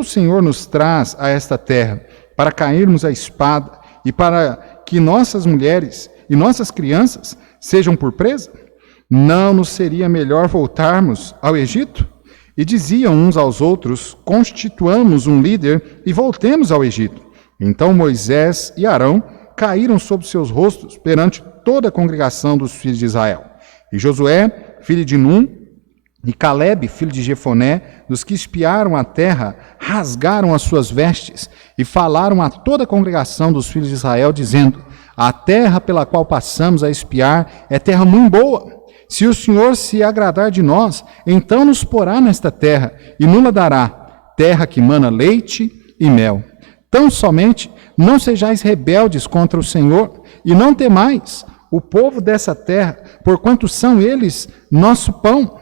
o Senhor nos traz a esta terra para cairmos à espada e para que nossas mulheres e nossas crianças sejam por presa? Não nos seria melhor voltarmos ao Egito? E diziam uns aos outros: constituamos um líder e voltemos ao Egito. Então Moisés e Arão caíram sobre seus rostos perante toda a congregação dos filhos de Israel. E Josué, filho de Num, e Calebe, filho de Jefoné, dos que espiaram a terra, rasgaram as suas vestes e falaram a toda a congregação dos filhos de Israel, dizendo: a terra pela qual passamos a espiar é terra muito boa. Se o Senhor se agradar de nós, então nos porá nesta terra e nos dará, terra que mana leite e mel. Tão somente não sejais rebeldes contra o Senhor e não temais o povo dessa terra, porquanto são eles nosso pão.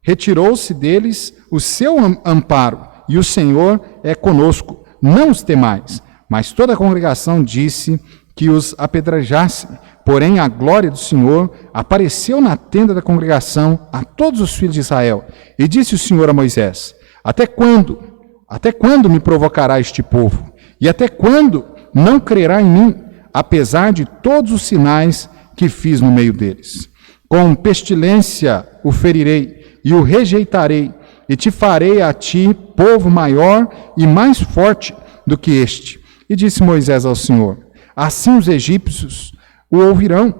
Retirou-se deles o seu amparo, e o Senhor é conosco, não os temais. Mas toda a congregação disse que os apedrejassem. Porém, a glória do Senhor apareceu na tenda da congregação a todos os filhos de Israel. E disse o Senhor a Moisés: até quando me provocará este povo? E até quando não crerá em mim, apesar de todos os sinais que fiz no meio deles? Com pestilência o ferirei e o rejeitarei, e te farei a ti povo maior e mais forte do que este. E disse Moisés ao Senhor: assim os egípcios o ouvirão,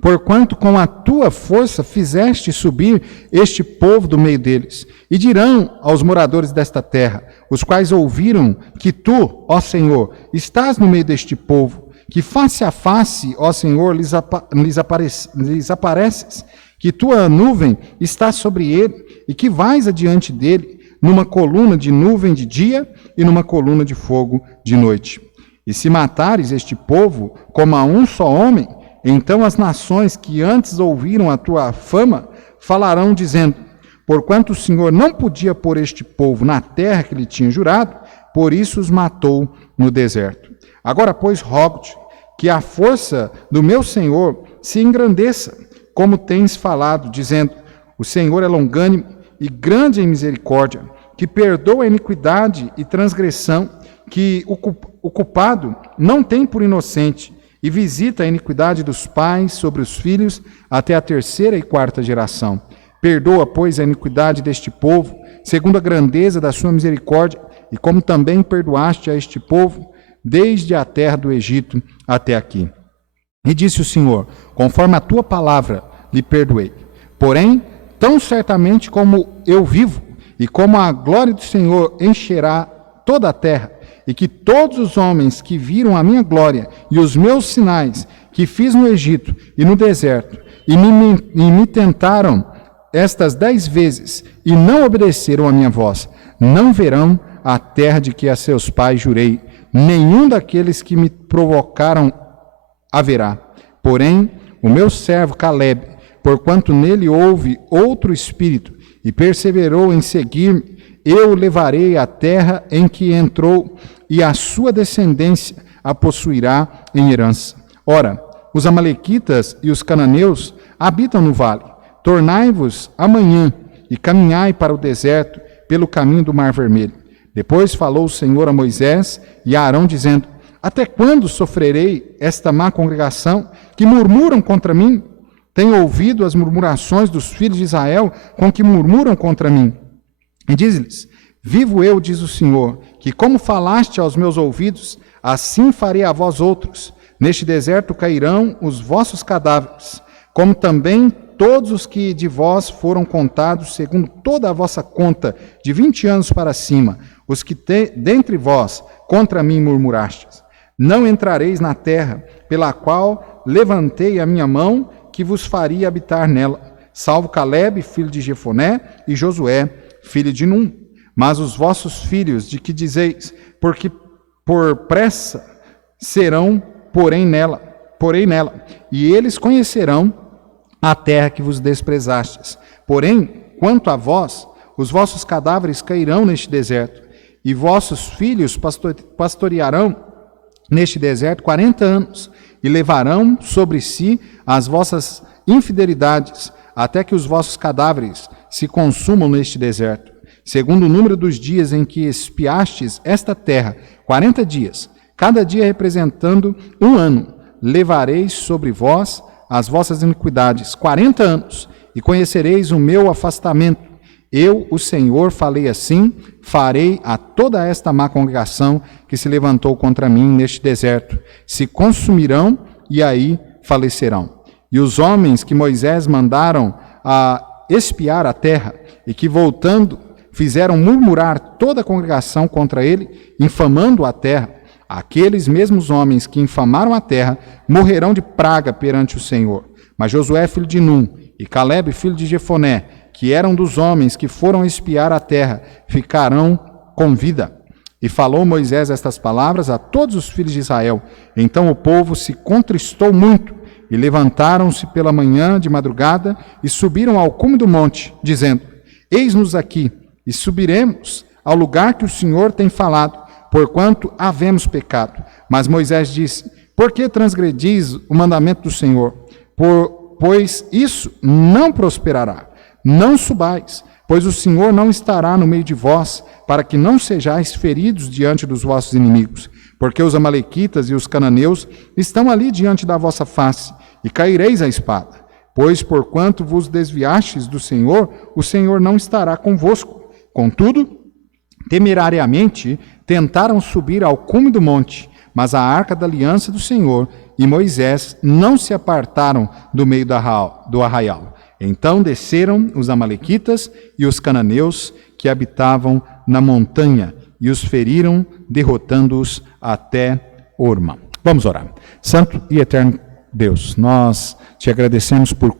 porquanto com a tua força fizeste subir este povo do meio deles. E dirão aos moradores desta terra, os quais ouviram que tu, ó Senhor, estás no meio deste povo, que face a face, ó Senhor, lhes apareces, que tua nuvem está sobre ele, e que vais adiante dele, numa coluna de nuvem de dia e numa coluna de fogo de noite. E se matares este povo como a um só homem, então as nações que antes ouviram a tua fama falarão, dizendo: porquanto o Senhor não podia pôr este povo na terra que lhe tinha jurado, por isso os matou no deserto. Agora, pois, rogo-te que a força do meu Senhor se engrandeça, como tens falado, dizendo: o Senhor é longânimo e grande em misericórdia, que perdoa a iniquidade e transgressão, que o culpado não tem por inocente, e visita a iniquidade dos pais sobre os filhos até a 3ª e 4ª geração. Perdoa, pois, a iniquidade deste povo, segundo a grandeza da sua misericórdia, e como também perdoaste a este povo, desde a terra do Egito até aqui. E disse o Senhor: conforme a tua palavra lhe perdoei. Porém, tão certamente como eu vivo, e como a glória do Senhor encherá toda a terra, e que todos os homens que viram a minha glória e os meus sinais que fiz no Egito e no deserto, e me tentaram estas 10 vezes, e não obedeceram a minha voz, não verão a terra de que a seus pais jurei, nenhum daqueles que me provocaram haverá. Porém, o meu servo Calebe, porquanto nele houve outro espírito, e perseverou em seguir-me, eu o levarei à terra em que entrou, e a sua descendência a possuirá em herança. Ora, os amalequitas e os cananeus habitam no vale. Tornai-vos amanhã e caminhai para o deserto pelo caminho do Mar Vermelho. Depois falou o Senhor a Moisés e a Arão, dizendo: até quando sofrerei esta má congregação que murmuram contra mim? Tenho ouvido as murmurações dos filhos de Israel com que murmuram contra mim. E diz-lhes: vivo eu, diz o Senhor, que como falaste aos meus ouvidos, assim farei a vós outros. Neste deserto cairão os vossos cadáveres, como também todos os que de vós foram contados, segundo toda a vossa conta, de 20 anos para cima, os que dentre vós contra mim murmurastes. Não entrareis na terra, pela qual levantei a minha mão, que vos faria habitar nela, salvo Calebe, filho de Jefoné, e Josué, filho de Num. Mas os vossos filhos, de que dizeis, porque por pressa serão, porém nela, e eles conhecerão a terra que vos desprezastes. Porém, quanto a vós, os vossos cadáveres cairão neste deserto, e vossos filhos pastorearão neste deserto 40 anos, e levarão sobre si as vossas infidelidades, até que os vossos cadáveres se consumam neste deserto. segundo o número dos dias em que espiastes esta terra, 40 dias, cada dia representando um ano, levareis sobre vós as vossas iniquidades, 40 anos, e conhecereis o meu afastamento. Eu, o Senhor, falei assim, farei a toda esta má congregação que se levantou contra mim neste deserto. Se consumirão e aí falecerão. E os homens que Moisés mandaram a espiar a terra, e que voltando fizeram murmurar toda a congregação contra ele, infamando a terra, aqueles mesmos homens que infamaram a terra morrerão de praga perante o Senhor. Mas Josué, filho de Num, e Calebe, filho de Jefoné, que eram dos homens que foram espiar a terra, ficarão com vida. E falou Moisés estas palavras a todos os filhos de Israel. Então o povo se contristou muito, e levantaram-se pela manhã de madrugada, e subiram ao cume do monte, dizendo: Eis-nos aqui, e subiremos ao lugar que o Senhor tem falado, porquanto havemos pecado. Mas Moisés disse: Por que transgredis o mandamento do Senhor? Pois isso não prosperará. Não subais, pois o Senhor não estará no meio de vós, para que não sejais feridos diante dos vossos inimigos. Porque os amalequitas e os cananeus estão ali diante da vossa face, e caireis à espada. Pois porquanto vos desviastes do Senhor, o Senhor não estará convosco. Contudo, temerariamente tentaram subir ao cume do monte, mas a arca da aliança do Senhor e Moisés não se apartaram do meio do arraial. Então desceram os amalequitas e os cananeus que habitavam na montanha e os feriram, derrotando-os até Orma. Vamos orar. Santo e eterno Deus, nós te agradecemos por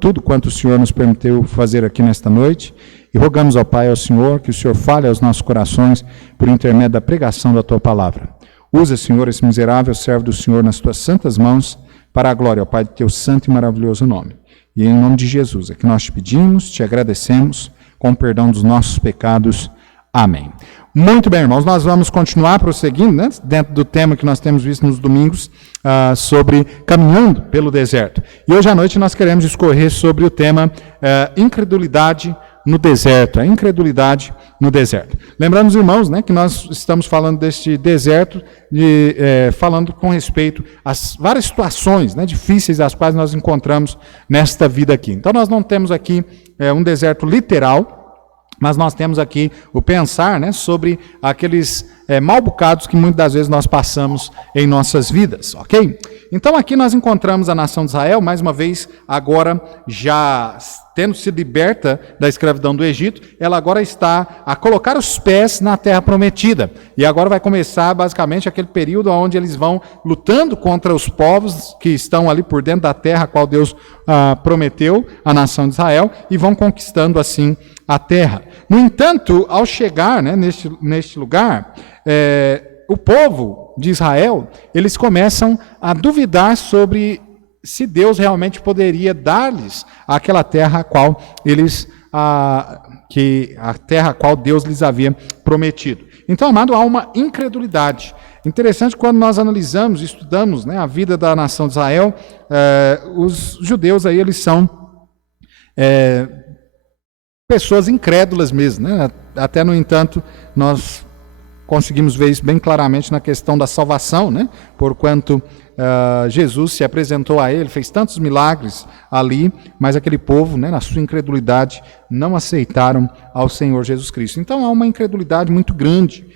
tudo quanto o Senhor nos permitiu fazer aqui nesta noite e rogamos ao Pai, ao Senhor, que o Senhor fale aos nossos corações por intermédio da pregação da tua palavra. Usa, Senhor, esse miserável servo do Senhor nas tuas santas mãos para a glória, ó Pai, do teu santo e maravilhoso nome. E em nome de Jesus é que nós te pedimos, te agradecemos, com o perdão dos nossos pecados. Amém. Muito bem, irmãos, nós vamos continuar prosseguindo, né, dentro do tema que nós temos visto nos domingos, sobre caminhando pelo deserto. E hoje à noite nós queremos discorrer sobre o tema incredulidade no deserto, a incredulidade no deserto. Lembramos, irmãos, né, que nós estamos falando deste deserto, falando com respeito às várias situações, né, difíceis as quais nós encontramos nesta vida aqui. Então nós não temos aqui um deserto literal, mas nós temos aqui o pensar, né, sobre aqueles mal bocados que muitas das vezes nós passamos em nossas vidas, ok? Então aqui nós encontramos a nação de Israel, mais uma vez, agora já tendo sido liberta da escravidão do Egito, ela agora está a colocar os pés na terra prometida. E agora vai começar basicamente aquele período onde eles vão lutando contra os povos que estão ali por dentro da terra a qual Deus prometeu à nação de Israel e vão conquistando assim a terra. No entanto, ao chegar, né, neste lugar, o povo de Israel, eles começam a duvidar sobre se Deus realmente poderia dar-lhes aquela terra a qual a terra a qual Deus lhes havia prometido. Então, amado, há uma incredulidade. Interessante quando nós analisamos, estudamos, né, a vida da nação de Israel, os judeus aí, eles são pessoas incrédulas mesmo, né? Até, no entanto, nós conseguimos ver isso bem claramente na questão da salvação, né? Porquanto Jesus se apresentou a ele, fez tantos milagres ali, mas aquele povo, né, na sua incredulidade, não aceitaram ao Senhor Jesus Cristo. Então há uma incredulidade muito grande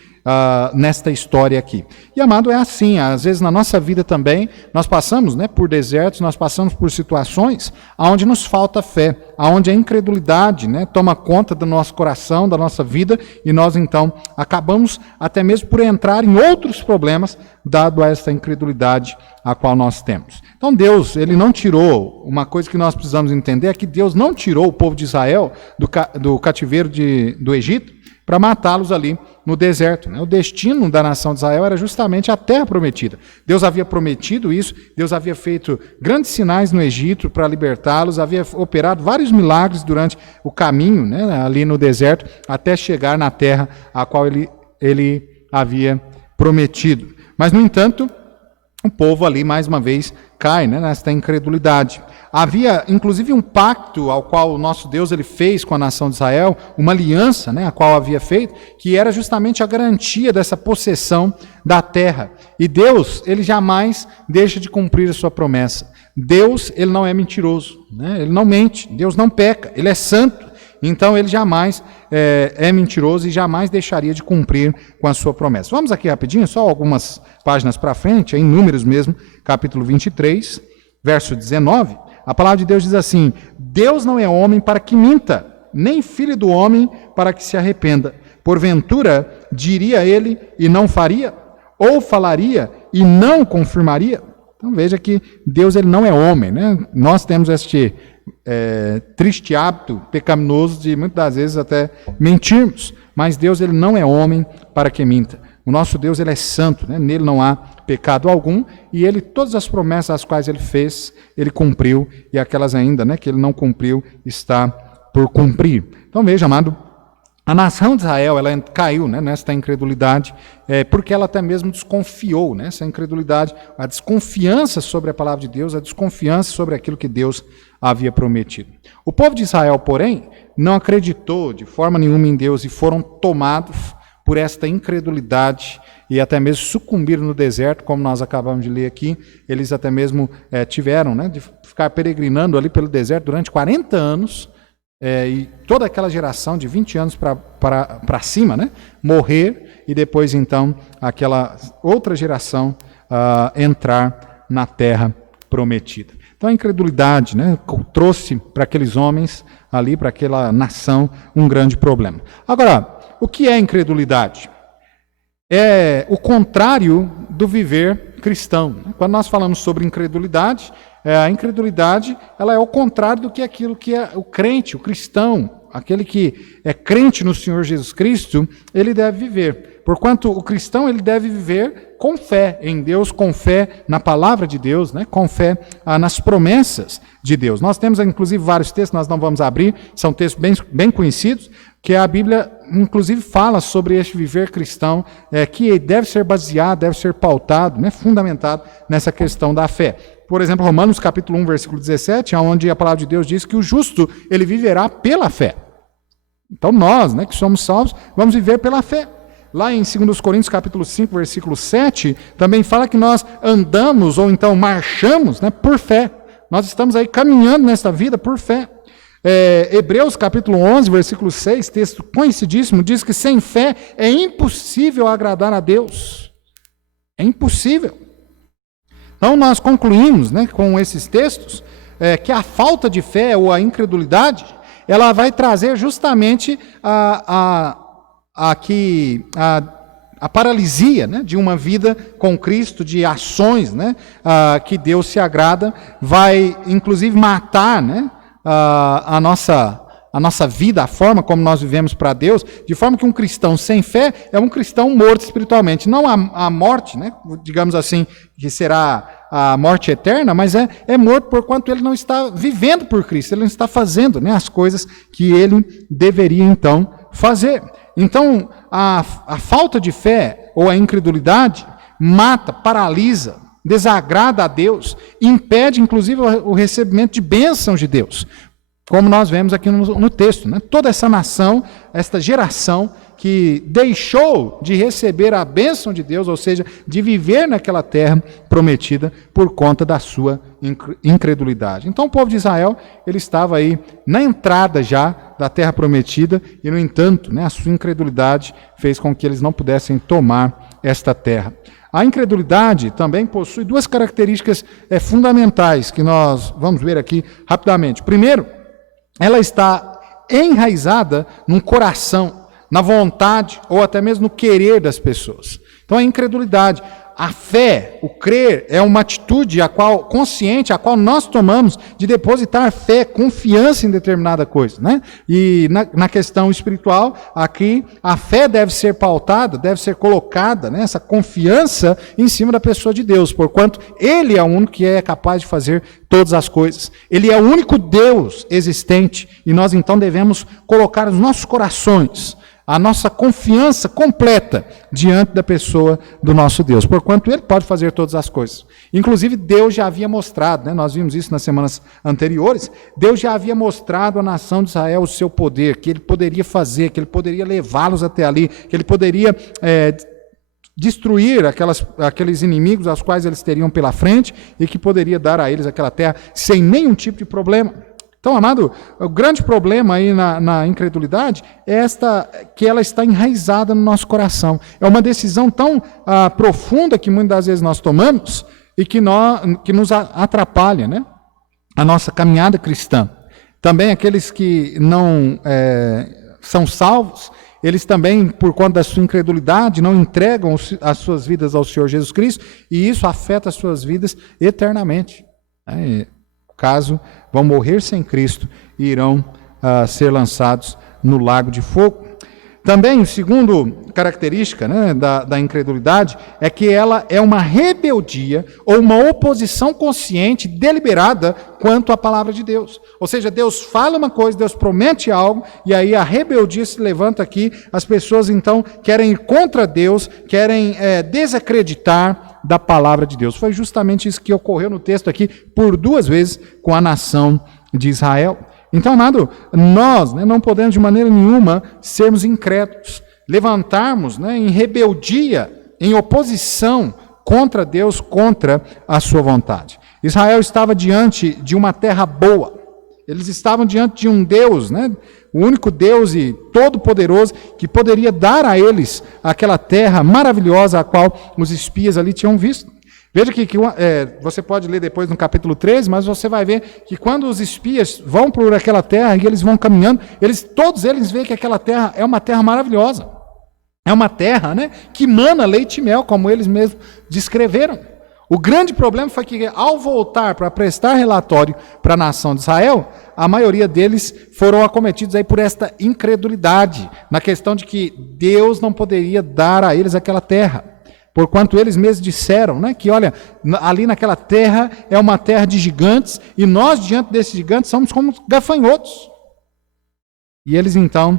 nesta história aqui. E, amado, é assim, às vezes na nossa vida também, nós passamos, né, por desertos, nós passamos por situações onde nos falta fé, onde a incredulidade, né, toma conta do nosso coração, da nossa vida, e nós então acabamos até mesmo por entrar em outros problemas, dado a essa incredulidade a qual nós temos. Então Deus, ele não tirou, uma coisa que nós precisamos entender é que Deus não tirou o povo de Israel do cativeiro do Egito para matá-los ali no deserto, né? O destino da nação de Israel era justamente a terra prometida. Deus havia prometido isso, Deus havia feito grandes sinais no Egito para libertá-los, havia operado vários milagres durante o caminho, né, ali no deserto, até chegar na terra a qual ele havia prometido. Mas, no entanto, o povo ali, mais uma vez, cai, né, nesta incredulidade. Havia, inclusive, um pacto ao qual o nosso Deus ele fez com a nação de Israel, uma aliança, né, a qual havia feito, que era justamente a garantia dessa possessão da terra. E Deus, ele jamais deixa de cumprir a sua promessa. Deus, ele não é mentiroso, né? Ele não mente, Deus não peca, ele é santo. Então, ele jamais é mentiroso e jamais deixaria de cumprir com a sua promessa. Vamos aqui rapidinho, só algumas páginas para frente, em Números mesmo, capítulo 23, verso 19. A palavra de Deus diz assim: Deus não é homem para que minta, nem filho do homem para que se arrependa. Porventura, diria ele e não faria? Ou falaria e não confirmaria? Então veja que Deus ele não é homem, né? Nós temos este triste hábito pecaminoso de muitas das vezes até mentirmos, mas Deus ele não é homem para que minta. O nosso Deus ele é santo, né? Nele não há pecado algum, e ele, todas as promessas as quais ele fez, ele cumpriu, e aquelas ainda, né, que ele não cumpriu, está por cumprir. Então veja, amado, a nação de Israel, ela caiu, né, nesta incredulidade, porque ela até mesmo desconfiou, né, essa incredulidade, a desconfiança sobre a palavra de Deus, a desconfiança sobre aquilo que Deus havia prometido. O povo de Israel, porém, não acreditou de forma nenhuma em Deus e foram tomados por esta incredulidade e até mesmo sucumbiram no deserto, como nós acabamos de ler aqui. Eles até mesmo tiveram, né, de ficar peregrinando ali pelo deserto durante 40 anos, e toda aquela geração de 20 anos para cima, né, morrer, e depois então aquela outra geração entrar na terra prometida. Então a incredulidade, né, trouxe para aqueles homens ali, para aquela nação, um grande problema. Agora, o que é incredulidade? É o contrário do viver cristão. Quando nós falamos sobre incredulidade, a incredulidade ela é o contrário do que aquilo que é o crente, o cristão, aquele que é crente no Senhor Jesus Cristo, ele deve viver. Porquanto o cristão ele deve viver com fé em Deus, com fé na palavra de Deus, né? Com fé nas promessas de Deus. Nós temos inclusive vários textos, nós não vamos abrir, são textos bem conhecidos, que a Bíblia inclusive fala sobre este viver cristão, que deve ser baseado, deve ser pautado, né? Fundamentado nessa questão da fé. Por exemplo, Romanos capítulo 1, versículo 17, onde a palavra de Deus diz que o justo ele viverá pela fé. Então nós, né, que somos salvos, vamos viver pela fé. Lá em 2 Coríntios capítulo 5, versículo 7, também fala que nós andamos ou então marchamos, né, por fé. Nós estamos aí caminhando nesta vida por fé. Hebreus capítulo 11, versículo 6, texto conhecidíssimo, diz que sem fé é impossível agradar a Deus. É impossível. Então nós concluímos, né, com esses textos que a falta de fé ou a incredulidade, ela vai trazer justamente a paralisia, né, de uma vida com Cristo, de ações, né, que Deus se agrada, vai inclusive matar, né, a nossa vida, a forma como nós vivemos para Deus, de forma que um cristão sem fé é um cristão morto espiritualmente. Não a morte, né, digamos assim, que será a morte eterna, mas é morto porquanto ele não está vivendo por Cristo, ele não está fazendo, né, as coisas que ele deveria então fazer. Então, a falta de fé ou a incredulidade mata, paralisa, desagrada a Deus, impede inclusive o recebimento de bênçãos de Deus, como nós vemos aqui no texto, né? Toda essa nação, esta geração que deixou de receber a bênção de Deus, ou seja, de viver naquela terra prometida por conta da sua incredulidade. Então o povo de Israel, ele estava aí na entrada já da terra prometida e, no entanto, né, a sua incredulidade fez com que eles não pudessem tomar esta terra. A incredulidade também possui duas características fundamentais que nós vamos ver aqui rapidamente. Primeiro, ela está enraizada num coração, na vontade ou até mesmo no querer das pessoas. Então a incredulidade, a fé, o crer é uma atitude consciente, a qual nós tomamos de depositar fé, confiança em determinada coisa, né? E na questão espiritual, aqui a fé deve ser pautada, deve ser colocada, né, essa confiança em cima da pessoa de Deus, porquanto Ele é o único que é capaz de fazer todas as coisas. Ele é o único Deus existente e nós então devemos colocar os nossos corações a nossa confiança completa diante da pessoa do nosso Deus, porquanto Ele pode fazer todas as coisas. Inclusive, Deus já havia mostrado, né, nós vimos isso nas semanas anteriores, Deus já havia mostrado à nação de Israel o seu poder, que Ele poderia fazer, que Ele poderia levá-los até ali, que Ele poderia destruir aqueles inimigos aos quais eles teriam pela frente e que poderia dar a eles aquela terra sem nenhum tipo de problema. Então, amado, o grande problema aí na incredulidade é que ela está enraizada no nosso coração. É uma decisão tão profunda que muitas das vezes nós tomamos e que nos atrapalha, né, a nossa caminhada cristã. Também aqueles que não são salvos, eles também, por conta da sua incredulidade, não entregam as suas vidas ao Senhor Jesus Cristo e isso afeta as suas vidas eternamente. Caso vão morrer sem Cristo e irão ser lançados no lago de fogo. Também, segundo característica, né, da incredulidade, é que ela é uma rebeldia ou uma oposição consciente, deliberada, quanto à palavra de Deus. Ou seja, Deus fala uma coisa, Deus promete algo, e aí a rebeldia se levanta aqui, as pessoas então querem ir contra Deus, querem desacreditar da palavra de Deus. Foi justamente isso que ocorreu no texto aqui, por 2 vezes, com a nação de Israel. Então, amado, nós não podemos de maneira nenhuma sermos incrédulos, levantarmos em rebeldia, em oposição contra Deus, contra a sua vontade. Israel estava diante de uma terra boa, eles estavam diante de um Deus, o único Deus e todo-poderoso que poderia dar a eles aquela terra maravilhosa a qual os espias ali tinham visto. Veja que você pode ler depois no capítulo 13, mas você vai ver que quando os espias vão por aquela terra e eles vão caminhando, todos eles veem que aquela terra é uma terra maravilhosa. É uma terra que mana leite e mel, como eles mesmos descreveram. O grande problema foi que, ao voltar para prestar relatório para a nação de Israel, a maioria deles foram acometidos aí por esta incredulidade, na questão de que Deus não poderia dar a eles aquela terra. Porquanto eles mesmos disseram que, olha, ali naquela terra é uma terra de gigantes, e nós, diante desses gigantes, somos como gafanhotos. E eles, então,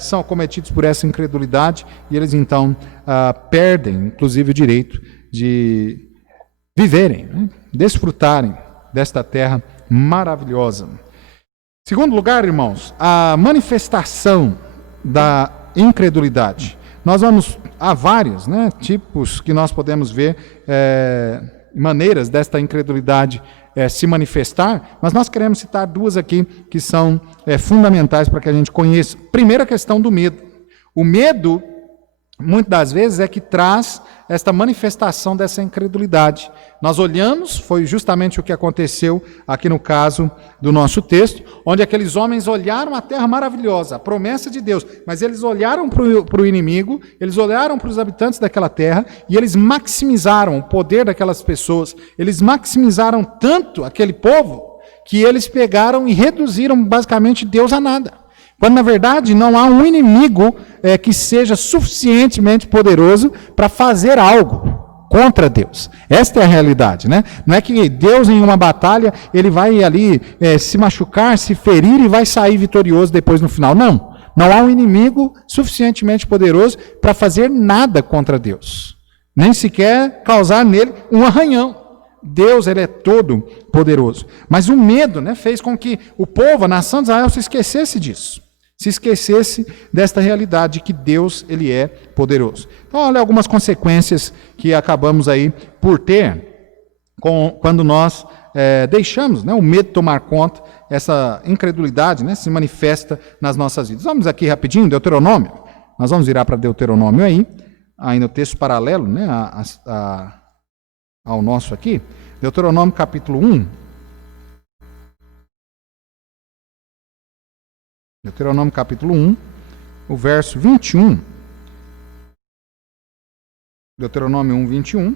são acometidos por essa incredulidade, e eles, então, perdem, inclusive, o direito de viverem, desfrutarem desta terra maravilhosa. Segundo lugar, irmãos, a manifestação da incredulidade. Há vários tipos que nós podemos ver, maneiras desta incredulidade se manifestar, mas nós queremos citar 2 aqui que são fundamentais para que a gente conheça. Primeiro, a questão do medo. O medo, muitas das vezes, é que traz esta manifestação dessa incredulidade. Nós olhamos, foi justamente o que aconteceu aqui no caso do nosso texto, onde aqueles homens olharam a terra maravilhosa, a promessa de Deus, mas eles olharam para o inimigo, eles olharam para os habitantes daquela terra e eles maximizaram o poder daquelas pessoas, eles maximizaram tanto aquele povo que eles pegaram e reduziram basicamente Deus a nada. Quando, na verdade, não há um inimigo que seja suficientemente poderoso para fazer algo contra Deus. Esta é a realidade, Não é que Deus, em uma batalha, ele vai ali se machucar, se ferir e vai sair vitorioso depois no final. Não. Não há um inimigo suficientemente poderoso para fazer nada contra Deus. Nem sequer causar nele um arranhão. Deus, ele é todo poderoso. Mas o medo fez com que o povo, a nação de Israel, se esquecesse disso. Se esquecesse desta realidade de que Deus, ele é poderoso. Então, olha algumas consequências que acabamos aí por ter quando nós deixamos o medo tomar conta, essa incredulidade se manifesta nas nossas vidas. Vamos aqui rapidinho, Deuteronômio. Nós vamos virar para Deuteronômio aí, ainda o texto paralelo ao nosso aqui. Deuteronômio capítulo 1. Deuteronômio capítulo 1, o verso 21. Deuteronômio 1, 21. A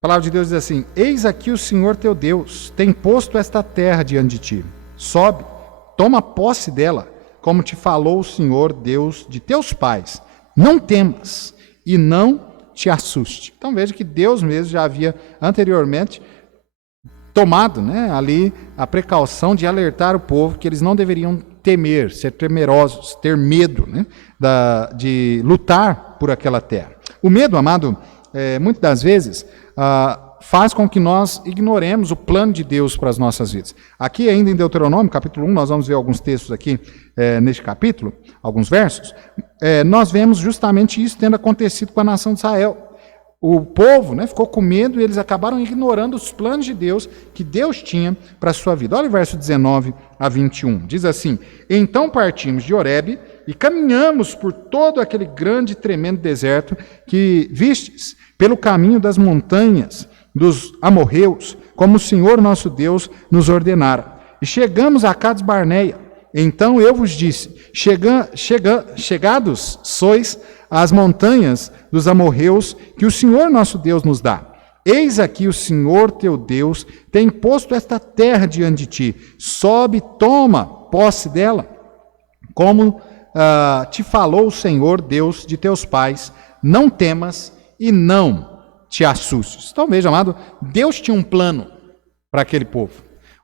palavra de Deus diz assim: Eis aqui o Senhor teu Deus tem posto esta terra diante de ti. Sobe, toma posse dela, como te falou o Senhor Deus de teus pais. Não temas e não te assuste. Então veja que Deus mesmo já havia anteriormente tomado, né, ali a precaução de alertar o povo que eles não deveriam temer, ser temerosos, ter medo, né, de lutar por aquela terra. O medo, amado, muitas das vezes faz com que nós ignoremos o plano de Deus para as nossas vidas. Aqui ainda em Deuteronômio, capítulo 1, nós vamos ver alguns textos aqui neste capítulo, alguns versos, nós vemos justamente isso tendo acontecido com a nação de Israel. O povo, né, ficou com medo e eles acabaram ignorando os planos de Deus que Deus tinha para a sua vida. Olha o verso 19 a 21. Diz assim: então partimos de Horebe e caminhamos por todo aquele grande e tremendo deserto que vistes, pelo caminho das montanhas dos amorreus, como o Senhor nosso Deus nos ordenara. E chegamos a Cades Barneia. Então eu vos disse: chegados sois às montanhas dos amorreus que o Senhor nosso Deus nos dá. Eis aqui o Senhor teu Deus tem posto esta terra diante de ti. Sobe, toma posse dela, como te falou o Senhor Deus de teus pais. Não temas e não te assustes. Então veja, amado, Deus tinha um plano para aquele povo.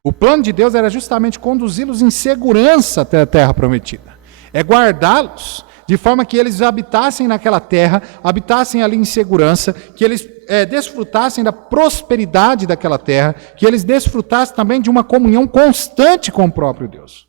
O plano de Deus era justamente conduzi-los em segurança até a terra prometida. É guardá-los de forma que eles habitassem naquela terra, habitassem ali em segurança, que eles desfrutassem da prosperidade daquela terra, que eles desfrutassem também de uma comunhão constante com o próprio Deus.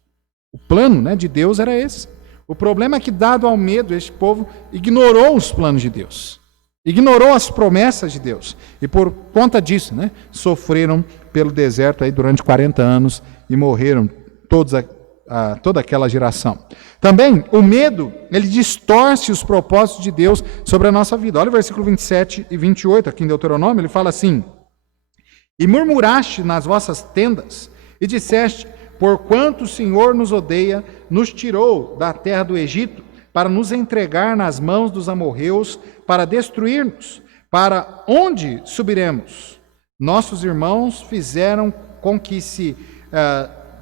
O plano, né, de Deus era esse. O problema é que, dado ao medo, este povo ignorou os planos de Deus, ignorou as promessas de Deus, e por conta disso, né, sofreram pelo deserto aí durante 40 anos e morreram toda aquela geração. Também, o medo, ele distorce os propósitos de Deus sobre a nossa vida. Olha o versículo 27 e 28, aqui em Deuteronômio, ele fala assim: e murmuraste nas vossas tendas, e disseste: porquanto o Senhor nos odeia, nos tirou da terra do Egito, para nos entregar nas mãos dos amorreus, para destruir-nos. Para onde subiremos? Nossos irmãos fizeram com que se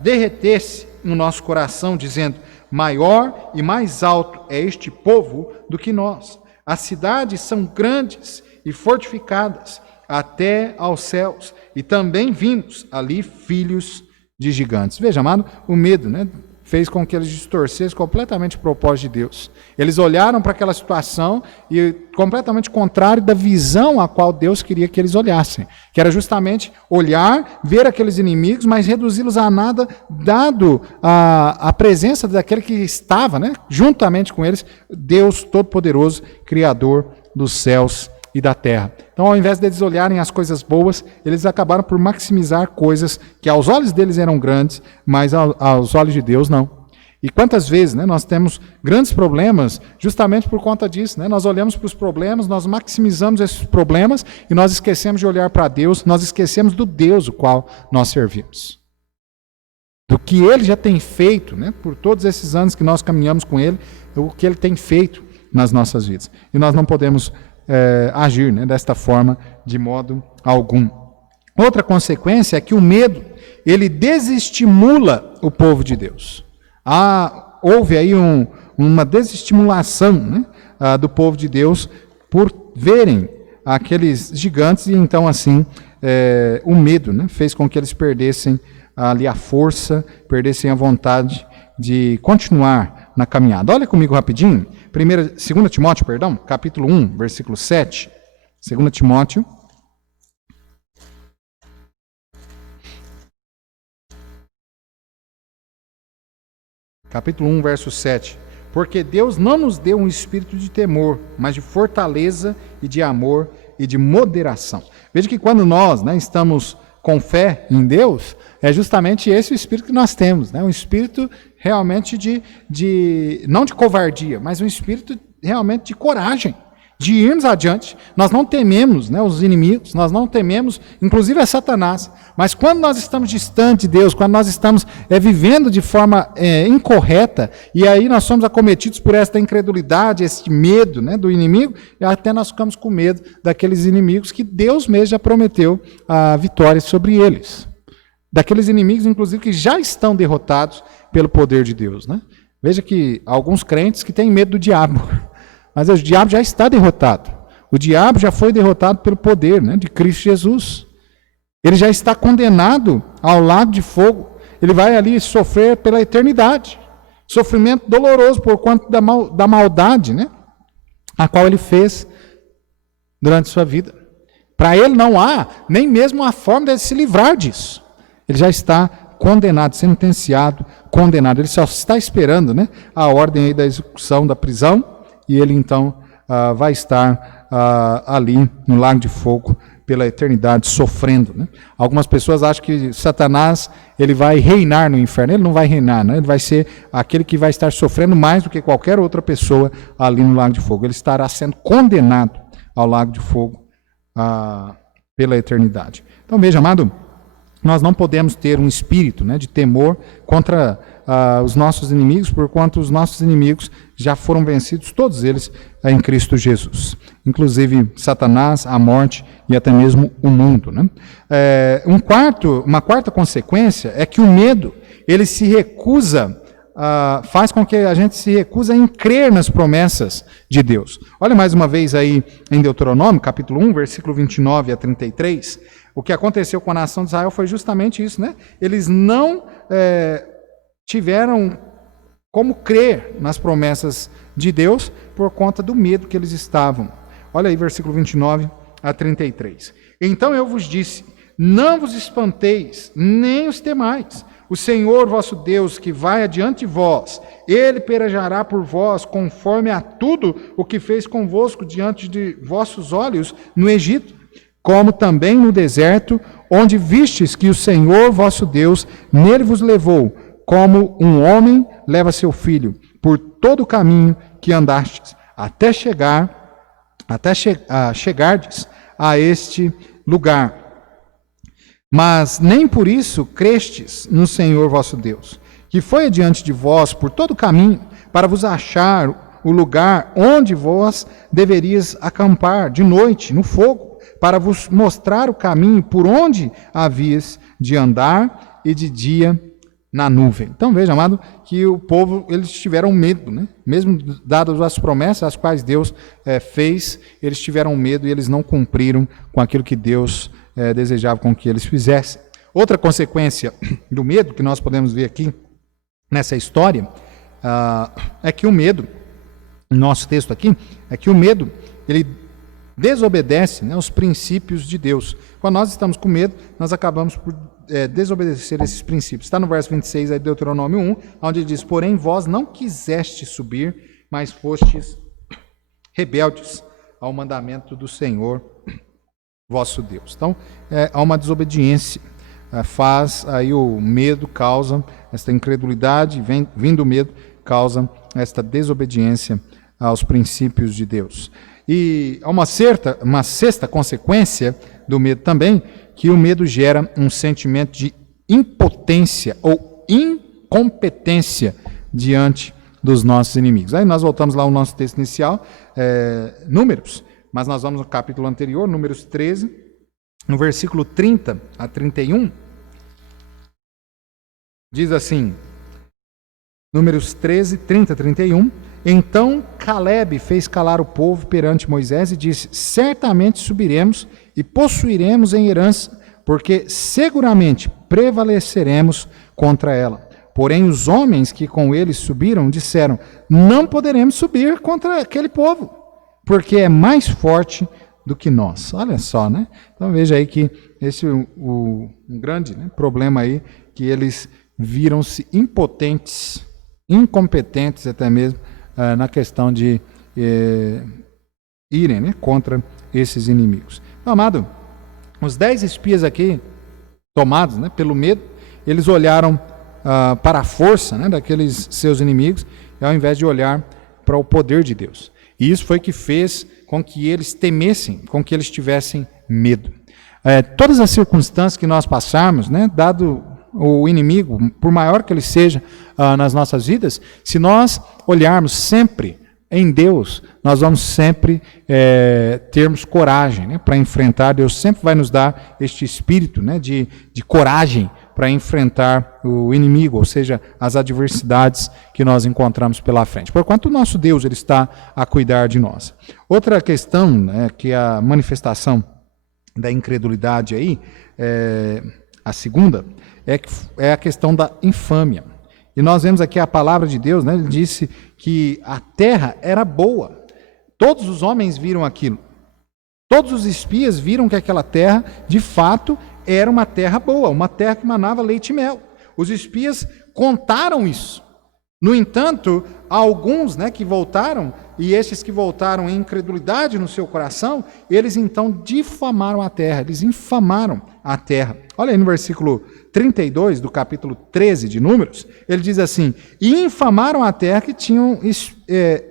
derretesse no nosso coração, dizendo: maior e mais alto é este povo do que nós. As cidades são grandes e fortificadas até aos céus, e também vimos ali filhos de gigantes. Veja, amado, o medo, né, fez com que eles distorcessem completamente o propósito de Deus. Eles olharam para aquela situação e completamente contrário da visão a qual Deus queria que eles olhassem, que era justamente olhar, ver aqueles inimigos, mas reduzi-los a nada, dado a presença daquele que estava, né, juntamente com eles, Deus Todo-Poderoso, Criador dos céus e da terra. Então, ao invés deles olharem as coisas boas, eles acabaram por maximizar coisas que aos olhos deles eram grandes, mas aos olhos de Deus não. E quantas vezes, né, nós temos grandes problemas justamente por conta disso, né? Nós olhamos para os problemas, nós maximizamos esses problemas e nós esquecemos de olhar para Deus, nós esquecemos do Deus o qual nós servimos. Do que Ele já tem feito, né, por todos esses anos que nós caminhamos com Ele, o que Ele tem feito nas nossas vidas. E nós não podemos agir, né, desta forma de modo algum. Outra consequência é que o medo, ele desestimula o povo de Deus. Houve aí uma desestimulação, né, do povo de Deus por verem aqueles gigantes, e então assim o medo, né, fez com que eles perdessem ali a força, perdessem a vontade de continuar na caminhada. Olha comigo rapidinho, 2 Timóteo, capítulo 1, versículo 7. 2 Timóteo. Capítulo 1, verso 7. Porque Deus não nos deu um espírito de temor, mas de fortaleza e de amor e de moderação. Veja que quando nós, né, estamos com fé em Deus, é justamente esse o espírito que nós temos, né? Um espírito realmente não de covardia, mas um espírito realmente de coragem, de irmos adiante. Nós não tememos, né, os inimigos, nós não tememos, inclusive a Satanás, mas quando nós estamos distante de Deus, quando nós estamos vivendo de forma incorreta, e aí nós somos acometidos por esta incredulidade, esse medo, né, do inimigo, e até nós ficamos com medo daqueles inimigos que Deus mesmo já prometeu a vitória sobre eles. Daqueles inimigos, inclusive, que já estão derrotados pelo poder de Deus, né? Veja que alguns crentes que têm medo do diabo, mas o diabo já está derrotado. O diabo já foi derrotado pelo poder, né, de Cristo Jesus. Ele já está condenado ao lago de fogo. Ele vai ali sofrer pela eternidade. Sofrimento doloroso por conta da maldade, né? A qual ele fez durante sua vida. Para ele não há nem mesmo a forma de se livrar disso. Ele já está condenado, sentenciado, condenado. Ele só está esperando, né, a ordem aí da execução da prisão, e ele então vai estar ali no lago de fogo pela eternidade, sofrendo, né? Algumas pessoas acham que Satanás ele vai reinar no inferno. Ele não vai reinar, né? Ele vai ser aquele que vai estar sofrendo mais do que qualquer outra pessoa ali no lago de fogo. Ele estará sendo condenado ao lago de fogo pela eternidade. Então, veja, amado, nós não podemos ter um espírito, né, de temor contra os nossos inimigos, porquanto os nossos inimigos já foram vencidos, todos eles em Cristo Jesus. Inclusive Satanás, a morte e até mesmo o mundo, né? Uma quarta consequência é que o medo, ele se recusa, faz com que a gente se recusa em crer nas promessas de Deus. Olha mais uma vez aí em Deuteronômio, capítulo 1, versículo 29 a 33. O que aconteceu com a nação de Israel foi justamente isso, né? Eles não tiveram como crer nas promessas de Deus por conta do medo que eles estavam. Olha aí, versículo 29 a 33. Então eu vos disse, não vos espanteis, nem os temais. O Senhor vosso Deus, que vai adiante de vós, ele pelejará por vós, conforme a tudo o que fez convosco diante de vossos olhos no Egito, como também no deserto, onde vistes que o Senhor vosso Deus nele vos levou, como um homem leva seu filho, por todo o caminho que andastes, até chegardes a este lugar. Mas nem por isso crestes no Senhor vosso Deus, que foi adiante de vós por todo o caminho, para vos achar o lugar onde vós deverias acampar de noite no fogo, para vos mostrar o caminho por onde havias de andar e de dia na nuvem. Então veja, amado, que o povo, eles tiveram medo, né? Mesmo dadas as promessas as quais Deus fez, eles tiveram medo e eles não cumpriram com aquilo que Deus desejava com que eles fizessem. Outra consequência do medo que nós podemos ver aqui nessa história é que o medo, no nosso texto aqui, é que o medo, ele desobedece, né, os princípios de Deus. Quando nós estamos com medo, nós acabamos por desobedecer esses princípios. Está no verso 26 aí de Deuteronômio 1, onde diz, porém vós não quisestes subir, mas fostes rebeldes ao mandamento do Senhor vosso Deus. Então, há uma desobediência, faz aí o medo, causa esta incredulidade, vindo o medo, causa esta desobediência aos princípios de Deus. E há uma sexta consequência do medo também, que o medo gera um sentimento de impotência ou incompetência diante dos nossos inimigos. Aí nós voltamos lá ao nosso texto inicial, Números, mas nós vamos no capítulo anterior, Números 13, no versículo 30 a 31, diz assim, Números 13, 30 a 31, então Calebe fez calar o povo perante Moisés e disse, certamente subiremos e possuiremos em herança, porque seguramente prevaleceremos contra ela. Porém os homens que com eles subiram disseram, não poderemos subir contra aquele povo, porque é mais forte do que nós. Olha só, né? Então veja aí que esse é um grande, né, problema aí, que eles viram-se impotentes, incompetentes até mesmo, na questão de irem, né, contra esses inimigos. Então, amado, os 10 espias aqui, tomados, né, pelo medo, eles olharam para a força, né, daqueles seus inimigos, ao invés de olhar para o poder de Deus. E isso foi que fez com que eles temessem, com que eles tivessem medo. Todas as circunstâncias que nós passarmos, né, dado o inimigo, por maior que ele seja nas nossas vidas, se nós olharmos sempre em Deus, nós vamos sempre termos coragem, né, para enfrentar. Deus sempre vai nos dar este espírito, né, de coragem para enfrentar o inimigo, ou seja, as adversidades que nós encontramos pela frente. Porquanto o nosso Deus ele está a cuidar de nós. Outra questão, né, que é a manifestação da incredulidade aí, a segunda, é a questão da infâmia. E nós vemos aqui a palavra de Deus, né? Ele disse que a terra era boa. Todos os homens viram aquilo. Todos os espias viram que aquela terra, de fato, era uma terra boa, uma terra que manava leite e mel. Os espias contaram isso. No entanto, alguns, né, que voltaram, e esses que voltaram em incredulidade no seu coração, eles então difamaram a terra, eles infamaram a terra. Olha aí no versículo 32 do capítulo 13 de Números, ele diz assim: e infamaram a terra que tinham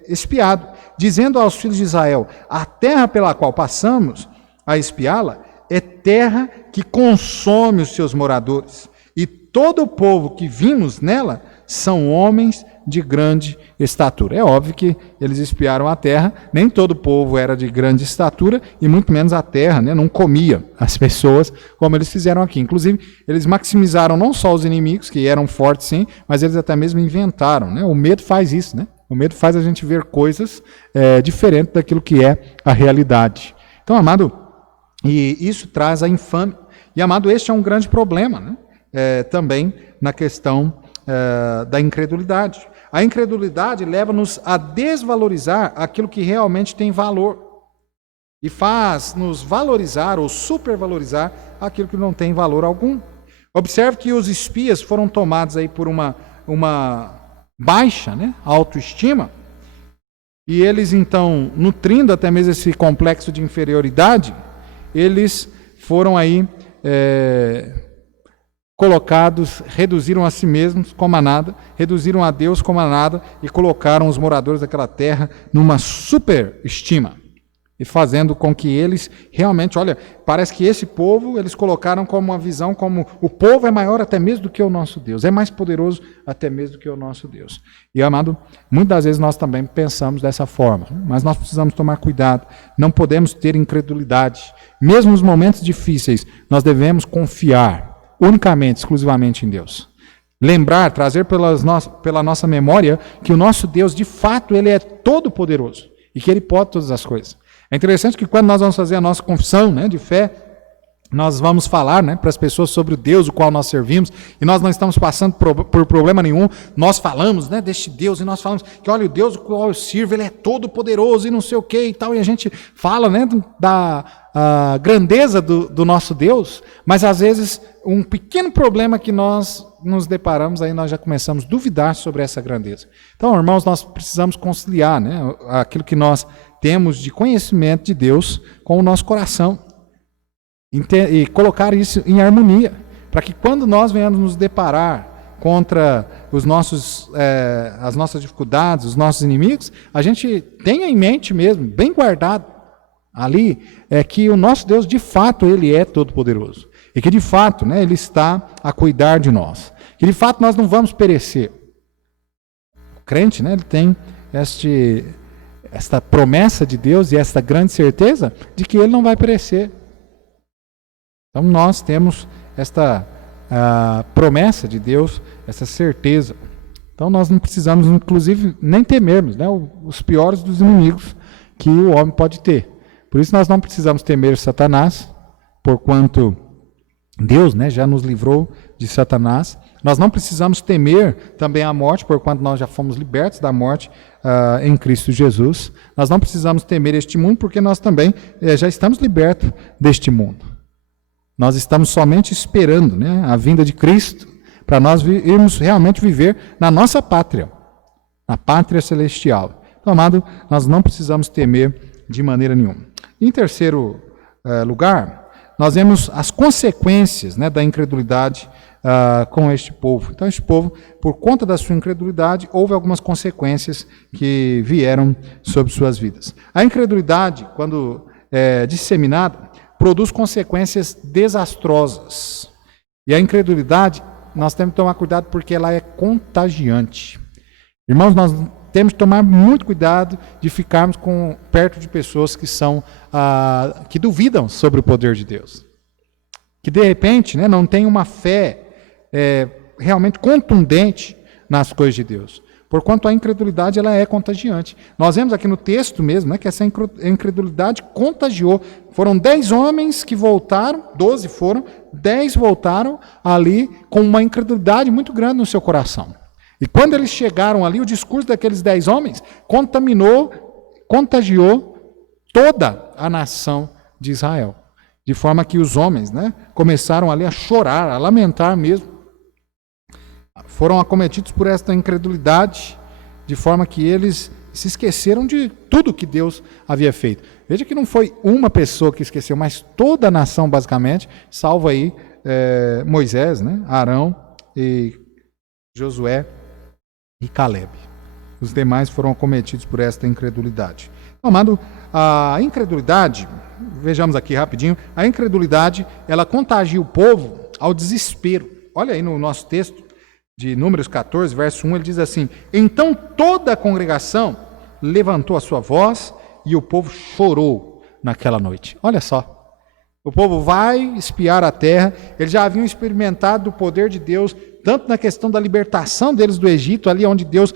espiado, dizendo aos filhos de Israel: a terra pela qual passamos a espiá-la é terra que consome os seus moradores, e todo o povo que vimos nela são homens de grande estatura. É óbvio que eles espiaram a terra, nem todo o povo era de grande estatura, e muito menos a terra, né, não comia as pessoas como eles fizeram aqui. Inclusive, eles maximizaram não só os inimigos, que eram fortes sim, mas eles até mesmo inventaram. Né? O medo faz isso, né? O medo faz a gente ver coisas diferentes daquilo que é a realidade. Então, amado, e isso traz a infâmia. E, amado, este é um grande problema, né? Também na questão da incredulidade. A incredulidade leva-nos a desvalorizar aquilo que realmente tem valor e faz-nos valorizar ou supervalorizar aquilo que não tem valor algum. Observe que os espias foram tomados aí por uma baixa, né, autoestima, e eles então, nutrindo até mesmo esse complexo de inferioridade, eles foram aí colocados, reduziram a si mesmos como a nada, reduziram a Deus como a nada e colocaram os moradores daquela terra numa superestima. E fazendo com que eles realmente, olha, parece que esse povo, eles colocaram como uma visão, como o povo é maior até mesmo do que o nosso Deus, é mais poderoso até mesmo do que o nosso Deus. E, amado, muitas vezes nós também pensamos dessa forma, mas nós precisamos tomar cuidado, não podemos ter incredulidade. Mesmo nos momentos difíceis, nós devemos confiar unicamente, exclusivamente em Deus. Lembrar, trazer pela nossa memória que o nosso Deus, de fato, Ele é todo poderoso e que Ele pode todas as coisas. É interessante que quando nós vamos fazer a nossa confissão, né, de fé, nós vamos falar, né, para as pessoas sobre o Deus o qual nós servimos, e nós não estamos passando por problema nenhum, nós falamos, né, deste Deus, e nós falamos que, olha, o Deus o qual eu sirvo, Ele é todo poderoso e não sei o que e tal, e a gente fala, né, da grandeza do nosso Deus, mas às vezes um pequeno problema que nós nos deparamos, aí nós já começamos a duvidar sobre essa grandeza. Então, irmãos, nós precisamos conciliar, né, aquilo que nós temos de conhecimento de Deus com o nosso coração e colocar isso em harmonia, para que quando nós venhamos nos deparar contra as nossas dificuldades, os nossos inimigos, a gente tenha em mente mesmo, bem guardado ali, que o nosso Deus, de fato, Ele é todo-poderoso. E que, de fato, né, Ele está a cuidar de nós. Que, de fato, nós não vamos perecer. O crente, né, ele tem esta promessa de Deus e esta grande certeza de que Ele não vai perecer. Então, nós temos esta promessa de Deus, essa certeza. Então, nós não precisamos, inclusive, nem temermos, né, os piores dos inimigos que o homem pode ter. Por isso, nós não precisamos temer Satanás, porquanto Deus, né, já nos livrou de Satanás. Nós não precisamos temer também a morte, porquanto nós já fomos libertos da morte em Cristo Jesus. Nós não precisamos temer este mundo, porque nós também já estamos libertos deste mundo. Nós estamos somente esperando, né, a vinda de Cristo, para nós irmos realmente viver na nossa pátria, na pátria celestial. Então, amado, nós não precisamos temer de maneira nenhuma. Em terceiro lugar, nós vemos as consequências, né, da incredulidade com este povo. Então, este povo, por conta da sua incredulidade, houve algumas consequências que vieram sobre suas vidas. A incredulidade, quando disseminada, produz consequências desastrosas. E a incredulidade, nós temos que tomar cuidado porque ela é contagiante. Irmãos, nós temos que tomar muito cuidado de ficarmos perto de pessoas que duvidam sobre o poder de Deus. Que de repente, né, não tem uma fé realmente contundente nas coisas de Deus. porquanto a incredulidade ela é contagiante. Nós vemos aqui no texto mesmo, né, que essa incredulidade contagiou. Foram 10 homens que voltaram, 12 foram, 10 voltaram ali com uma incredulidade muito grande no seu coração. E quando eles chegaram ali, o discurso daqueles 10 homens contagiou toda a nação de Israel. De forma que os homens, né, começaram ali a chorar, a lamentar mesmo. Foram acometidos por esta incredulidade, de forma que eles se esqueceram de tudo que Deus havia feito. Veja que não foi uma pessoa que esqueceu, mas toda a nação, basicamente, salvo aí Moisés, né, Arão, e Josué e Caleb. Os demais foram acometidos por esta incredulidade. Amado, a incredulidade, vejamos aqui rapidinho, a incredulidade, ela contagia o povo ao desespero. Olha aí no nosso texto de Números 14, verso 1, ele diz assim: então toda a congregação levantou a sua voz e o povo chorou naquela noite. Olha só. O povo vai espiar a terra, eles já haviam experimentado o poder de Deus, tanto na questão da libertação deles do Egito, ali onde Deus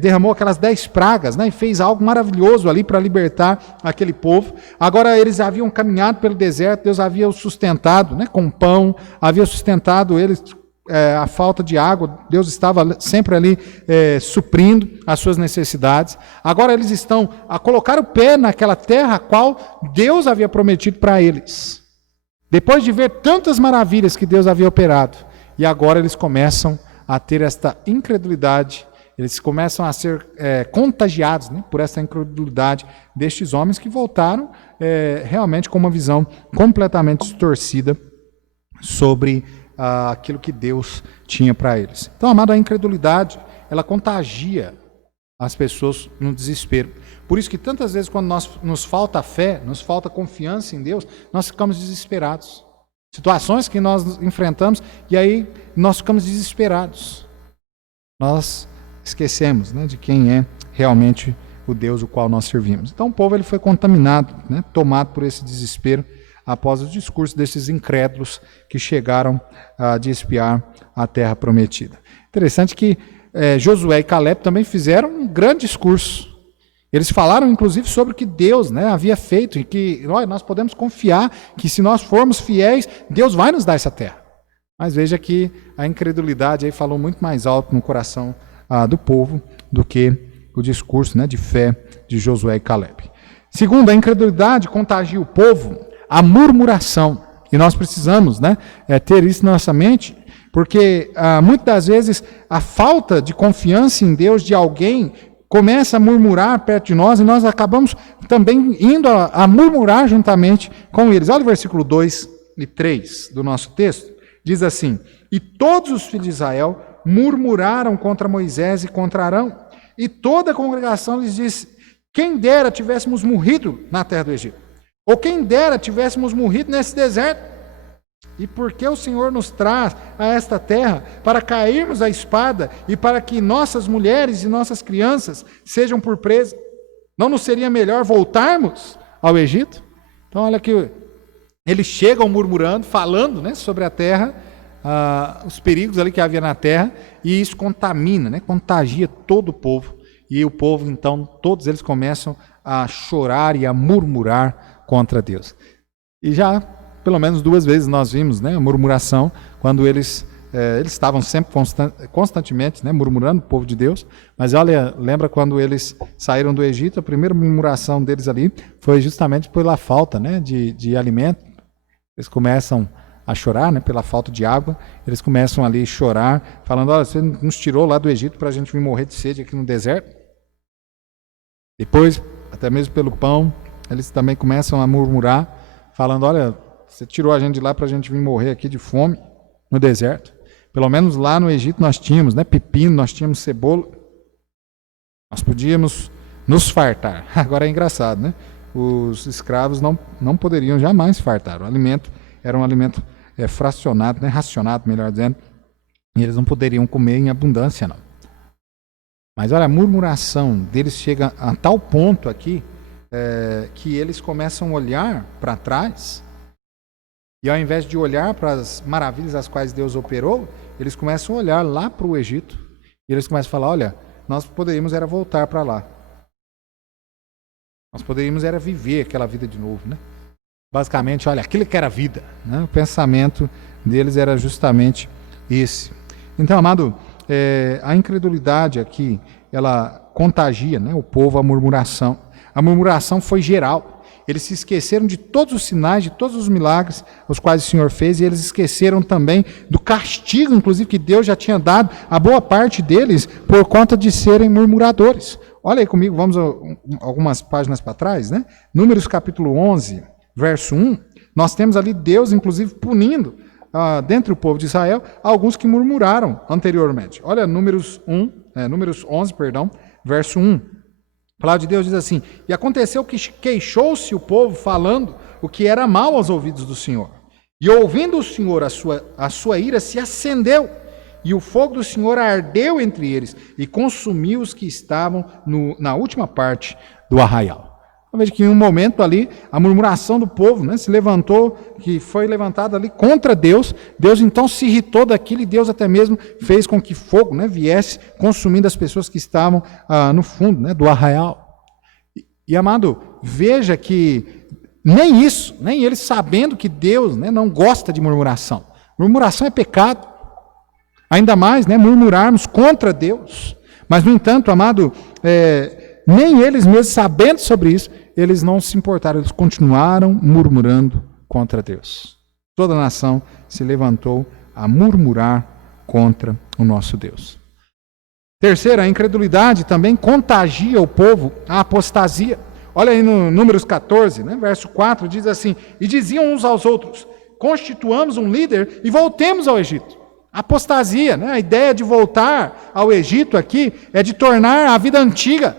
derramou aquelas 10 pragas, né, e fez algo maravilhoso ali para libertar aquele povo. Agora eles haviam caminhado pelo deserto, Deus havia os sustentado, né, com pão, havia sustentado eles a falta de água, Deus estava sempre ali suprindo as suas necessidades. Agora eles estão a colocar o pé naquela terra a qual Deus havia prometido para eles. Depois de ver tantas maravilhas que Deus havia operado, e agora eles começam a ter esta incredulidade, eles começam a ser contagiados, né, por essa incredulidade destes homens que voltaram realmente com uma visão completamente distorcida sobre aquilo que Deus tinha para eles. Então, amado, a incredulidade, ela contagia as pessoas no desespero. Por isso que tantas vezes quando nos falta fé, nos falta confiança em Deus, nós ficamos desesperados. Situações que nós enfrentamos e aí nós ficamos desesperados. Nós esquecemos, né, de quem é realmente o Deus o qual nós servimos. Então o povo ele foi contaminado, né, tomado por esse desespero após o discurso desses incrédulos que chegaram de espiar a terra prometida. Interessante que Josué e Caleb também fizeram um grande discurso. Eles falaram, inclusive, sobre o que Deus, né, havia feito e que nós podemos confiar que se nós formos fiéis, Deus vai nos dar essa terra. Mas veja que a incredulidade aí falou muito mais alto no coração do povo do que o discurso, né, de fé de Josué e Caleb. Segundo, a incredulidade contagia o povo a murmuração. E nós precisamos, né, ter isso na nossa mente, porque muitas das vezes a falta de confiança em Deus de alguém começa a murmurar perto de nós e nós acabamos também indo a murmurar juntamente com eles. Olha o versículo 2 e 3 do nosso texto. Diz assim: e todos os filhos de Israel murmuraram contra Moisés e contra Arão, e toda a congregação lhes disse: quem dera tivéssemos morrido na terra do Egito. Ou quem dera tivéssemos morrido nesse deserto. E por que o Senhor nos traz a esta terra para cairmos à espada e para que nossas mulheres e nossas crianças sejam por presa? Não nos seria melhor voltarmos ao Egito? Então olha que eles chegam murmurando, falando, né, sobre a terra, os perigos ali que havia na terra, e isso contamina, né, contagia todo o povo. E o povo, então, todos eles começam a chorar e a murmurar contra Deus. E já, pelo menos 2 vezes nós vimos, né, a murmuração, quando eles estavam sempre constantemente, né, murmurando o povo de Deus, mas olha, lembra quando eles saíram do Egito, a primeira murmuração deles ali foi justamente pela falta, né, de alimento. Eles começam a chorar, né, pela falta de água, eles começam ali a chorar, falando: olha, você nos tirou lá do Egito para a gente vir morrer de sede aqui no deserto. Depois, até mesmo pelo pão, eles também começam a murmurar, falando: olha, você tirou a gente de lá para a gente vir morrer aqui de fome no deserto. Pelo menos lá no Egito nós tínhamos, né, pepino, nós tínhamos cebola. Nós podíamos nos fartar. Agora é engraçado, né? Os escravos não poderiam jamais fartar. O alimento era um alimento fracionado, né, racionado, melhor dizendo, e eles não poderiam comer em abundância, não. Mas olha, a murmuração deles chega a tal ponto aqui, que eles começam a olhar para trás, e ao invés de olhar para as maravilhas as quais Deus operou, eles começam a olhar lá para o Egito, e eles começam a falar: olha, nós poderíamos era voltar para lá. Nós poderíamos era viver aquela vida de novo, né? Basicamente, olha, aquilo que era vida, né? O pensamento deles era justamente esse. Então, amado, a incredulidade aqui, ela contagia, né, o povo à murmuração. A murmuração foi geral. Eles se esqueceram de todos os sinais, de todos os milagres os quais o Senhor fez, e eles esqueceram também do castigo, inclusive, que Deus já tinha dado a boa parte deles por conta de serem murmuradores. Olha aí comigo, vamos algumas páginas para trás, né? Números capítulo 11, verso 1, nós temos ali Deus, inclusive, punindo dentre o povo de Israel alguns que murmuraram anteriormente. Olha, Números 11, verso 1. A palavra de Deus diz assim: e aconteceu que queixou-se o povo falando o que era mal aos ouvidos do Senhor. E ouvindo o Senhor, a sua ira se acendeu, e o fogo do Senhor ardeu entre eles, e consumiu os que estavam na última parte do arraial. Veja que em um momento ali, a murmuração do povo, né, se levantou, que foi levantada ali contra Deus. Deus então se irritou daquilo, e Deus até mesmo fez com que fogo, né, viesse consumindo as pessoas que estavam no fundo, né, do arraial. E amado, veja que nem isso, nem eles sabendo que Deus, né, não gosta de murmuração. Murmuração é pecado. Ainda mais, né, murmurarmos contra Deus. Mas, no entanto, amado, nem eles mesmos, sabendo sobre isso, eles não se importaram, eles continuaram murmurando contra Deus. Toda a nação se levantou a murmurar contra o nosso Deus. Terceiro, a incredulidade também contagia o povo à apostasia. Olha aí no Números 14, né, verso 4, diz assim: e diziam uns aos outros: constituamos um líder e voltemos ao Egito. Apostasia, né, a ideia de voltar ao Egito aqui é de tornar a vida antiga.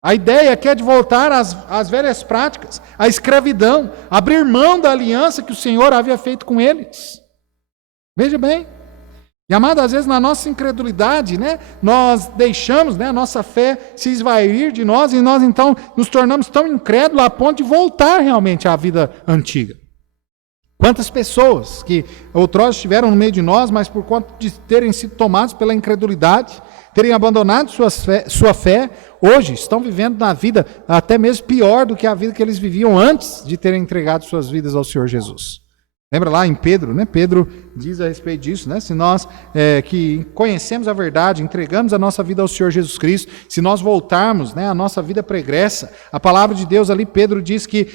A ideia aqui é de voltar às velhas práticas, à escravidão, abrir mão da aliança que o Senhor havia feito com eles. Veja bem. E, amado, às vezes na nossa incredulidade, né, nós deixamos, né, a nossa fé se esvair de nós, e nós então nos tornamos tão incrédulos a ponto de voltar realmente à vida antiga. Quantas pessoas que outrora estiveram no meio de nós, mas por conta de terem sido tomados pela incredulidade, terem abandonado sua fé, hoje estão vivendo na vida até mesmo pior do que a vida que eles viviam antes de terem entregado suas vidas ao Senhor Jesus. Lembra lá em Pedro, né? Pedro diz a respeito disso, né? Se nós que conhecemos a verdade, entregamos a nossa vida ao Senhor Jesus Cristo, se nós voltarmos, né, a nossa vida pregressa, a palavra de Deus ali, Pedro diz que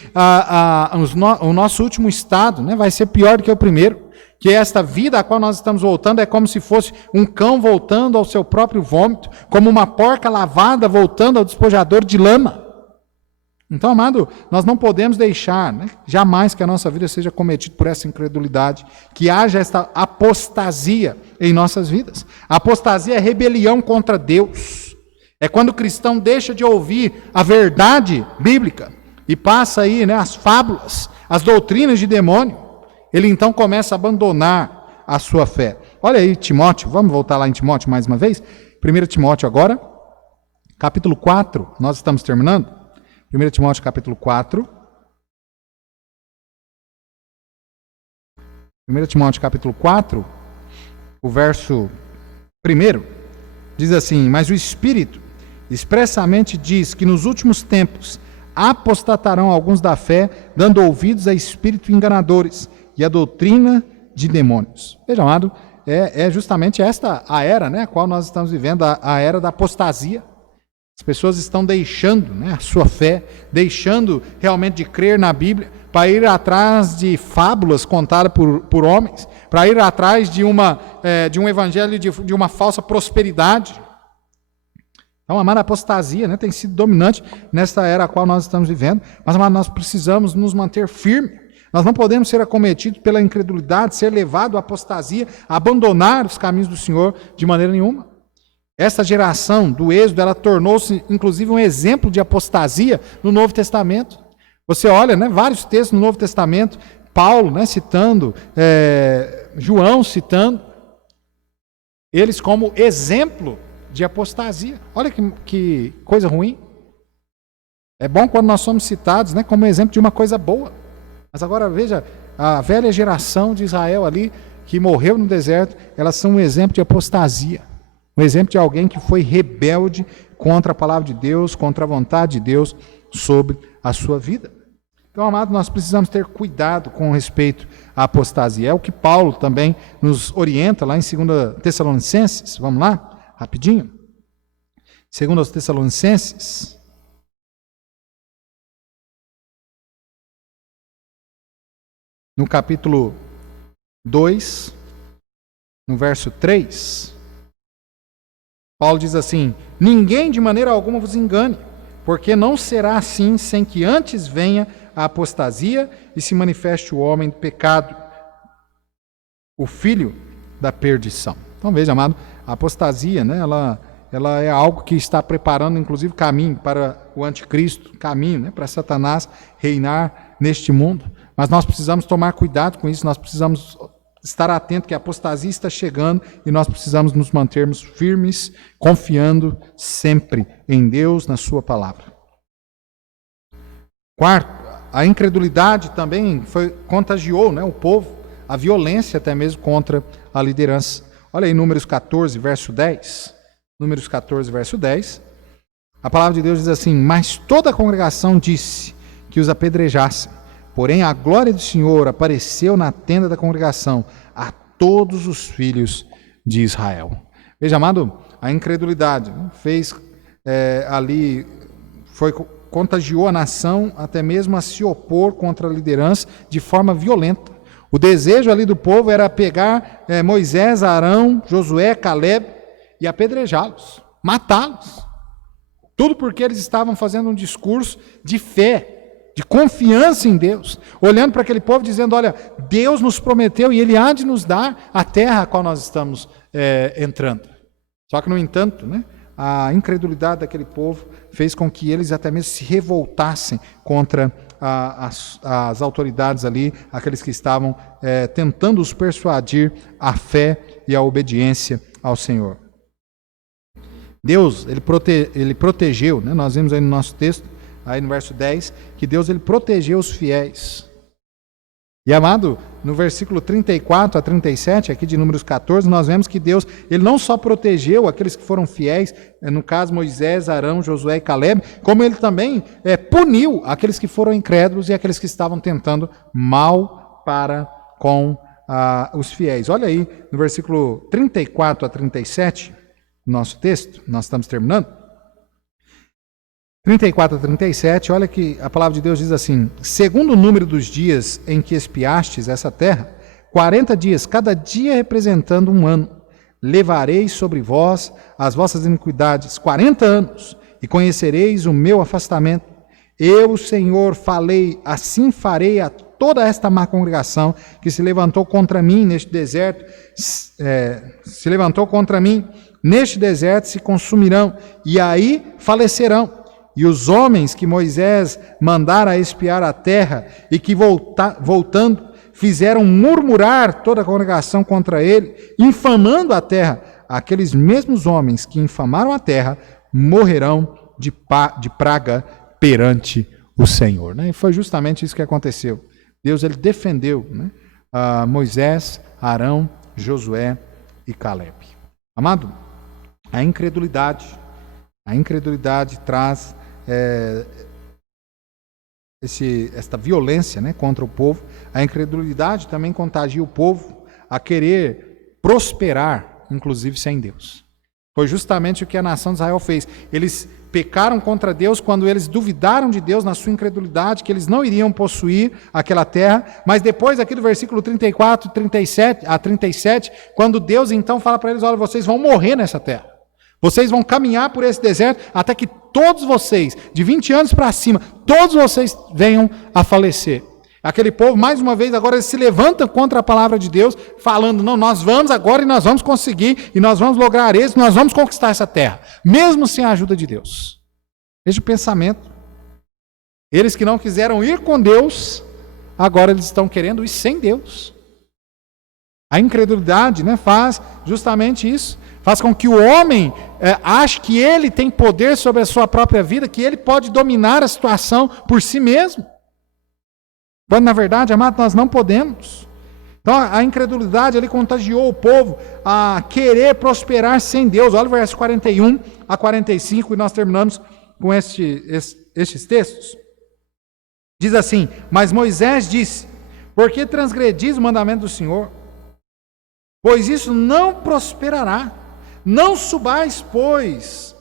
o nosso último estado, né, vai ser pior do que o primeiro, que esta vida a qual nós estamos voltando é como se fosse um cão voltando ao seu próprio vômito, como uma porca lavada voltando ao despojador de lama. Então, amado, nós não podemos deixar, né, jamais que a nossa vida seja cometida por essa incredulidade, que haja esta apostasia em nossas vidas. A apostasia é rebelião contra Deus. É quando o cristão deixa de ouvir a verdade bíblica e passa aí, né, as fábulas, as doutrinas de demônio. Ele então começa a abandonar a sua fé. Olha aí, Timóteo, vamos voltar lá em Timóteo mais uma vez? 1 Timóteo agora, capítulo 4, nós estamos terminando. 1 Timóteo capítulo 4. 1 Timóteo capítulo 4, o verso 1, diz assim: mas o Espírito expressamente diz que nos últimos tempos apostatarão alguns da fé, dando ouvidos a espíritos enganadores e a doutrina de demônios. Veja, amado, é justamente esta a era, né, a qual nós estamos vivendo, a era da apostasia. As pessoas estão deixando, né, a sua fé, deixando realmente de crer na Bíblia, para ir atrás de fábulas contadas por homens, para ir atrás de um evangelho de uma falsa prosperidade. Então, amada, a apostasia, né, tem sido dominante nesta era a qual nós estamos vivendo, mas, amado, nós precisamos nos manter firmes. Nós não podemos ser acometidos pela incredulidade, ser levados à apostasia, a abandonar os caminhos do Senhor de maneira nenhuma. Essa geração do Êxodo, ela tornou-se, inclusive, um exemplo de apostasia no Novo Testamento. Você olha, né, vários textos no Novo Testamento, Paulo, né, citando, João citando, eles como exemplo de apostasia. Olha que coisa ruim. É bom quando nós somos citados, né, como exemplo de uma coisa boa. Mas agora veja, a velha geração de Israel ali, que morreu no deserto, elas são um exemplo de apostasia. Um exemplo de alguém que foi rebelde contra a palavra de Deus, contra a vontade de Deus sobre a sua vida. Então, amados, nós precisamos ter cuidado com respeito à apostasia. É o que Paulo também nos orienta lá em 2 Tessalonicenses. Vamos lá, rapidinho. 2 Tessalonicenses. No capítulo 2, no verso 3, Paulo diz assim: ninguém de maneira alguma vos engane, porque não será assim sem que antes venha a apostasia e se manifeste o homem do pecado, o filho da perdição. Então veja, amado, a apostasia, né, ela é algo que está preparando, inclusive, caminho para o anticristo, caminho, né, para Satanás reinar neste mundo. Mas nós precisamos tomar cuidado com isso, nós precisamos estar atento que a apostasia está chegando e nós precisamos nos mantermos firmes, confiando sempre em Deus, na sua palavra. Quarto, a incredulidade também contagiou, né, o povo, a violência até mesmo contra a liderança. Olha aí Números 14, verso 10. Números 14, verso 10. A palavra de Deus diz assim: mas toda a congregação disse que os apedrejassem. Porém, a glória do Senhor apareceu na tenda da congregação a todos os filhos de Israel. Veja, amado, a incredulidade fez contagiou a nação até mesmo a se opor contra a liderança de forma violenta. O desejo ali do povo era pegar Moisés, Arão, Josué, Caleb e apedrejá-los, matá-los. Tudo porque eles estavam fazendo um discurso de fé, de confiança em Deus, olhando para aquele povo dizendo: olha, Deus nos prometeu e Ele há de nos dar a terra a qual nós estamos entrando. Só que, no entanto, né, a incredulidade daquele povo fez com que eles até mesmo se revoltassem contra as autoridades ali, aqueles que estavam tentando os persuadir à fé e à obediência ao Senhor. Deus, ele protegeu, né, nós vimos aí no nosso texto, aí no verso 10, que Deus ele protegeu os fiéis. E, amado, no versículo 34 a 37, aqui de Números 14, nós vemos que Deus ele não só protegeu aqueles que foram fiéis, no caso Moisés, Arão, Josué e Caleb, como ele também puniu aqueles que foram incrédulos e aqueles que estavam tentando mal para com os fiéis. Olha aí no versículo 34 a 37, nosso texto, nós estamos terminando. 34 a 37, olha que a palavra de Deus diz assim: segundo o número dos dias em que espiastes essa terra, 40 dias, cada dia representando um ano, levareis sobre vós as vossas iniquidades 40 anos, e conhecereis o meu afastamento. Eu, o Senhor, falei, assim farei a toda esta má congregação que se levantou contra mim neste deserto, se consumirão, e aí falecerão. E os homens que Moisés mandara a espiar a terra e que voltando fizeram murmurar toda a congregação contra ele, infamando a terra, aqueles mesmos homens que infamaram a terra morrerão de praga perante o Senhor. Né? E foi justamente isso que aconteceu. Deus ele defendeu, né, Moisés, Arão, Josué e Caleb. Amado, a incredulidade traz esta violência, né, contra o povo. A incredulidade também contagia o povo a querer prosperar, inclusive sem Deus. Foi justamente o que a nação de Israel fez. Eles pecaram contra Deus quando eles duvidaram de Deus na sua incredulidade, que eles não iriam possuir aquela terra. Mas depois, aqui do versículo 34 a 37, quando Deus então fala para eles: olha, vocês vão morrer nessa terra. Vocês vão caminhar por esse deserto até que todos vocês, de 20 anos para cima, todos vocês venham a falecer. Aquele povo, mais uma vez, agora eles se levantam contra a palavra de Deus, falando: não, nós vamos agora e nós vamos conseguir, e nós vamos lograr êxito, nós vamos conquistar essa terra, mesmo sem a ajuda de Deus. Veja o pensamento. Eles que não quiseram ir com Deus, agora eles estão querendo ir sem Deus. A incredulidade, né, faz justamente isso. Faz com que o homem ache que ele tem poder sobre a sua própria vida, que ele pode dominar a situação por si mesmo. Quando, na verdade, amado, nós não podemos. Então a incredulidade ali contagiou o povo a querer prosperar sem Deus. Olha o verso 41 a 45 e nós terminamos com estes textos. Diz assim: mas Moisés disse: por que transgredis o mandamento do Senhor? Pois isso não prosperará. Não subais, pois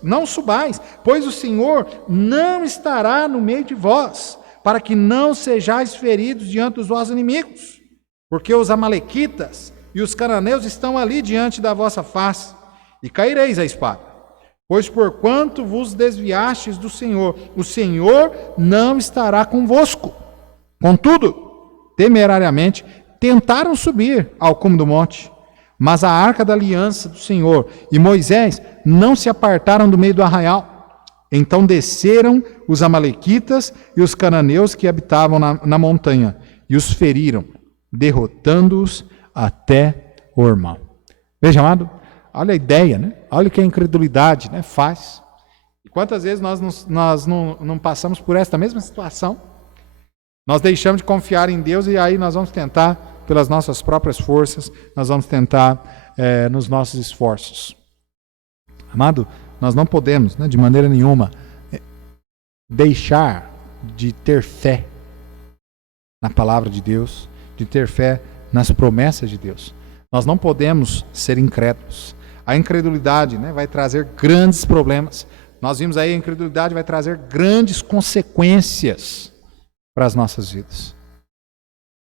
o Senhor não estará no meio de vós, para que não sejais feridos diante dos vossos inimigos. Porque os amalequitas e os cananeus estão ali diante da vossa face, e caireis à espada. Pois porquanto vos desviastes do Senhor, o Senhor não estará convosco. Contudo, temerariamente, tentaram subir ao cume do monte, mas a arca da aliança do Senhor e Moisés não se apartaram do meio do arraial. Então desceram os amalequitas e os cananeus que habitavam na montanha, e os feriram, derrotando-os até Hormá. Veja, amado, olha a ideia, né? Olha o que a incredulidade, né, faz. E quantas vezes nós não passamos por esta mesma situação? Nós deixamos de confiar em Deus e aí nós vamos tentar, pelas nossas próprias forças, nós vamos tentar nos nossos esforços. Amado, nós não podemos, né, de maneira nenhuma, deixar de ter fé na palavra de Deus, de ter fé nas promessas de Deus. Nós não podemos ser incrédulos. A incredulidade, né, vai trazer grandes problemas. Nós vimos aí, a incredulidade vai trazer grandes consequências para as nossas vidas.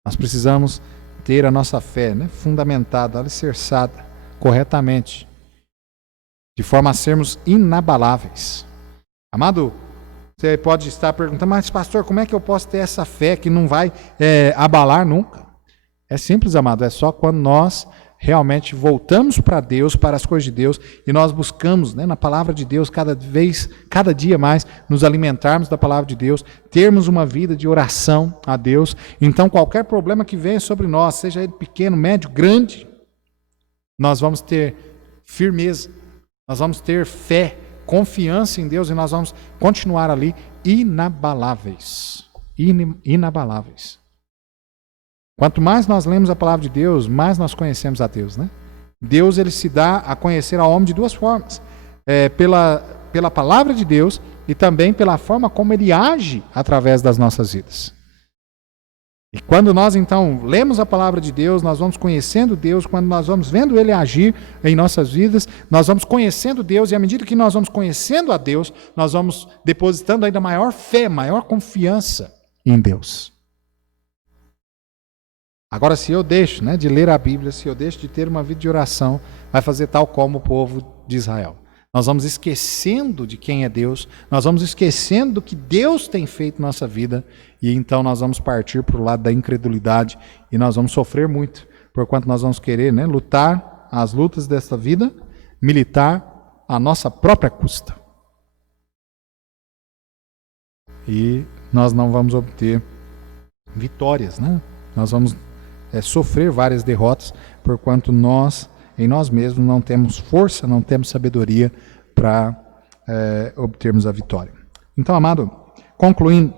Nós precisamos ter a nossa fé, né, fundamentada, alicerçada corretamente, de forma a sermos inabaláveis. Amado, você pode estar perguntando: mas pastor, como é que eu posso ter essa fé que não vai abalar nunca? É simples, amado, é só quando nós realmente voltamos para Deus, para as coisas de Deus, e nós buscamos, né, na palavra de Deus, cada dia mais, nos alimentarmos da palavra de Deus, termos uma vida de oração a Deus. Então qualquer problema que venha sobre nós, seja ele pequeno, médio, grande, nós vamos ter firmeza, nós vamos ter fé, confiança em Deus, e nós vamos continuar ali inabaláveis. Inabaláveis. Quanto mais nós lemos a palavra de Deus, mais nós conhecemos a Deus, né? Deus, ele se dá a conhecer ao homem de duas formas. Pela palavra de Deus e também pela forma como ele age através das nossas vidas. E quando nós, então, lemos a palavra de Deus, nós vamos conhecendo Deus. Quando nós vamos vendo ele agir em nossas vidas, nós vamos conhecendo Deus, e à medida que nós vamos conhecendo a Deus, nós vamos depositando ainda maior fé, maior confiança em Deus. Agora, se eu deixo, né, de ler a Bíblia, se eu deixo de ter uma vida de oração, vai fazer tal como o povo de Israel. Nós vamos esquecendo de quem é Deus, nós vamos esquecendo do que Deus tem feito na nossa vida, e então nós vamos partir para o lado da incredulidade, e nós vamos sofrer muito, porquanto nós vamos querer, né, lutar as lutas desta vida, militar à nossa própria custa. E nós não vamos obter vitórias, né? Nós vamos sofrer várias derrotas, porquanto nós, em nós mesmos, não temos força, não temos sabedoria para obtermos a vitória. Então, amado, concluindo,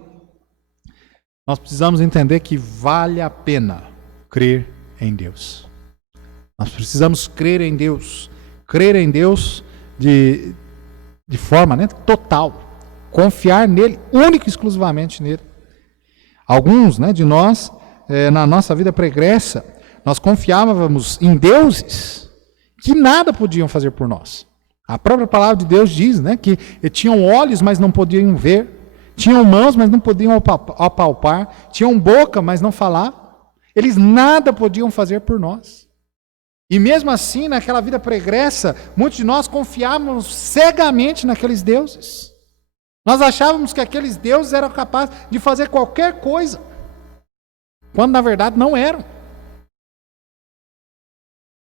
nós precisamos entender que vale a pena crer em Deus. Nós precisamos crer em Deus de forma, né, total, confiar nele, único e exclusivamente nele. Alguns, né, de nós, na nossa vida pregressa, nós confiávamos em deuses que nada podiam fazer por nós. A própria palavra de Deus diz, né, que tinham olhos, mas não podiam ver, tinham mãos, mas não podiam apalpar, tinham boca, mas não falar. Eles nada podiam fazer por nós. E mesmo assim, naquela vida pregressa, muitos de nós confiávamos cegamente naqueles deuses. Nós achávamos que aqueles deuses eram capazes de fazer qualquer coisa, quando na verdade não eram.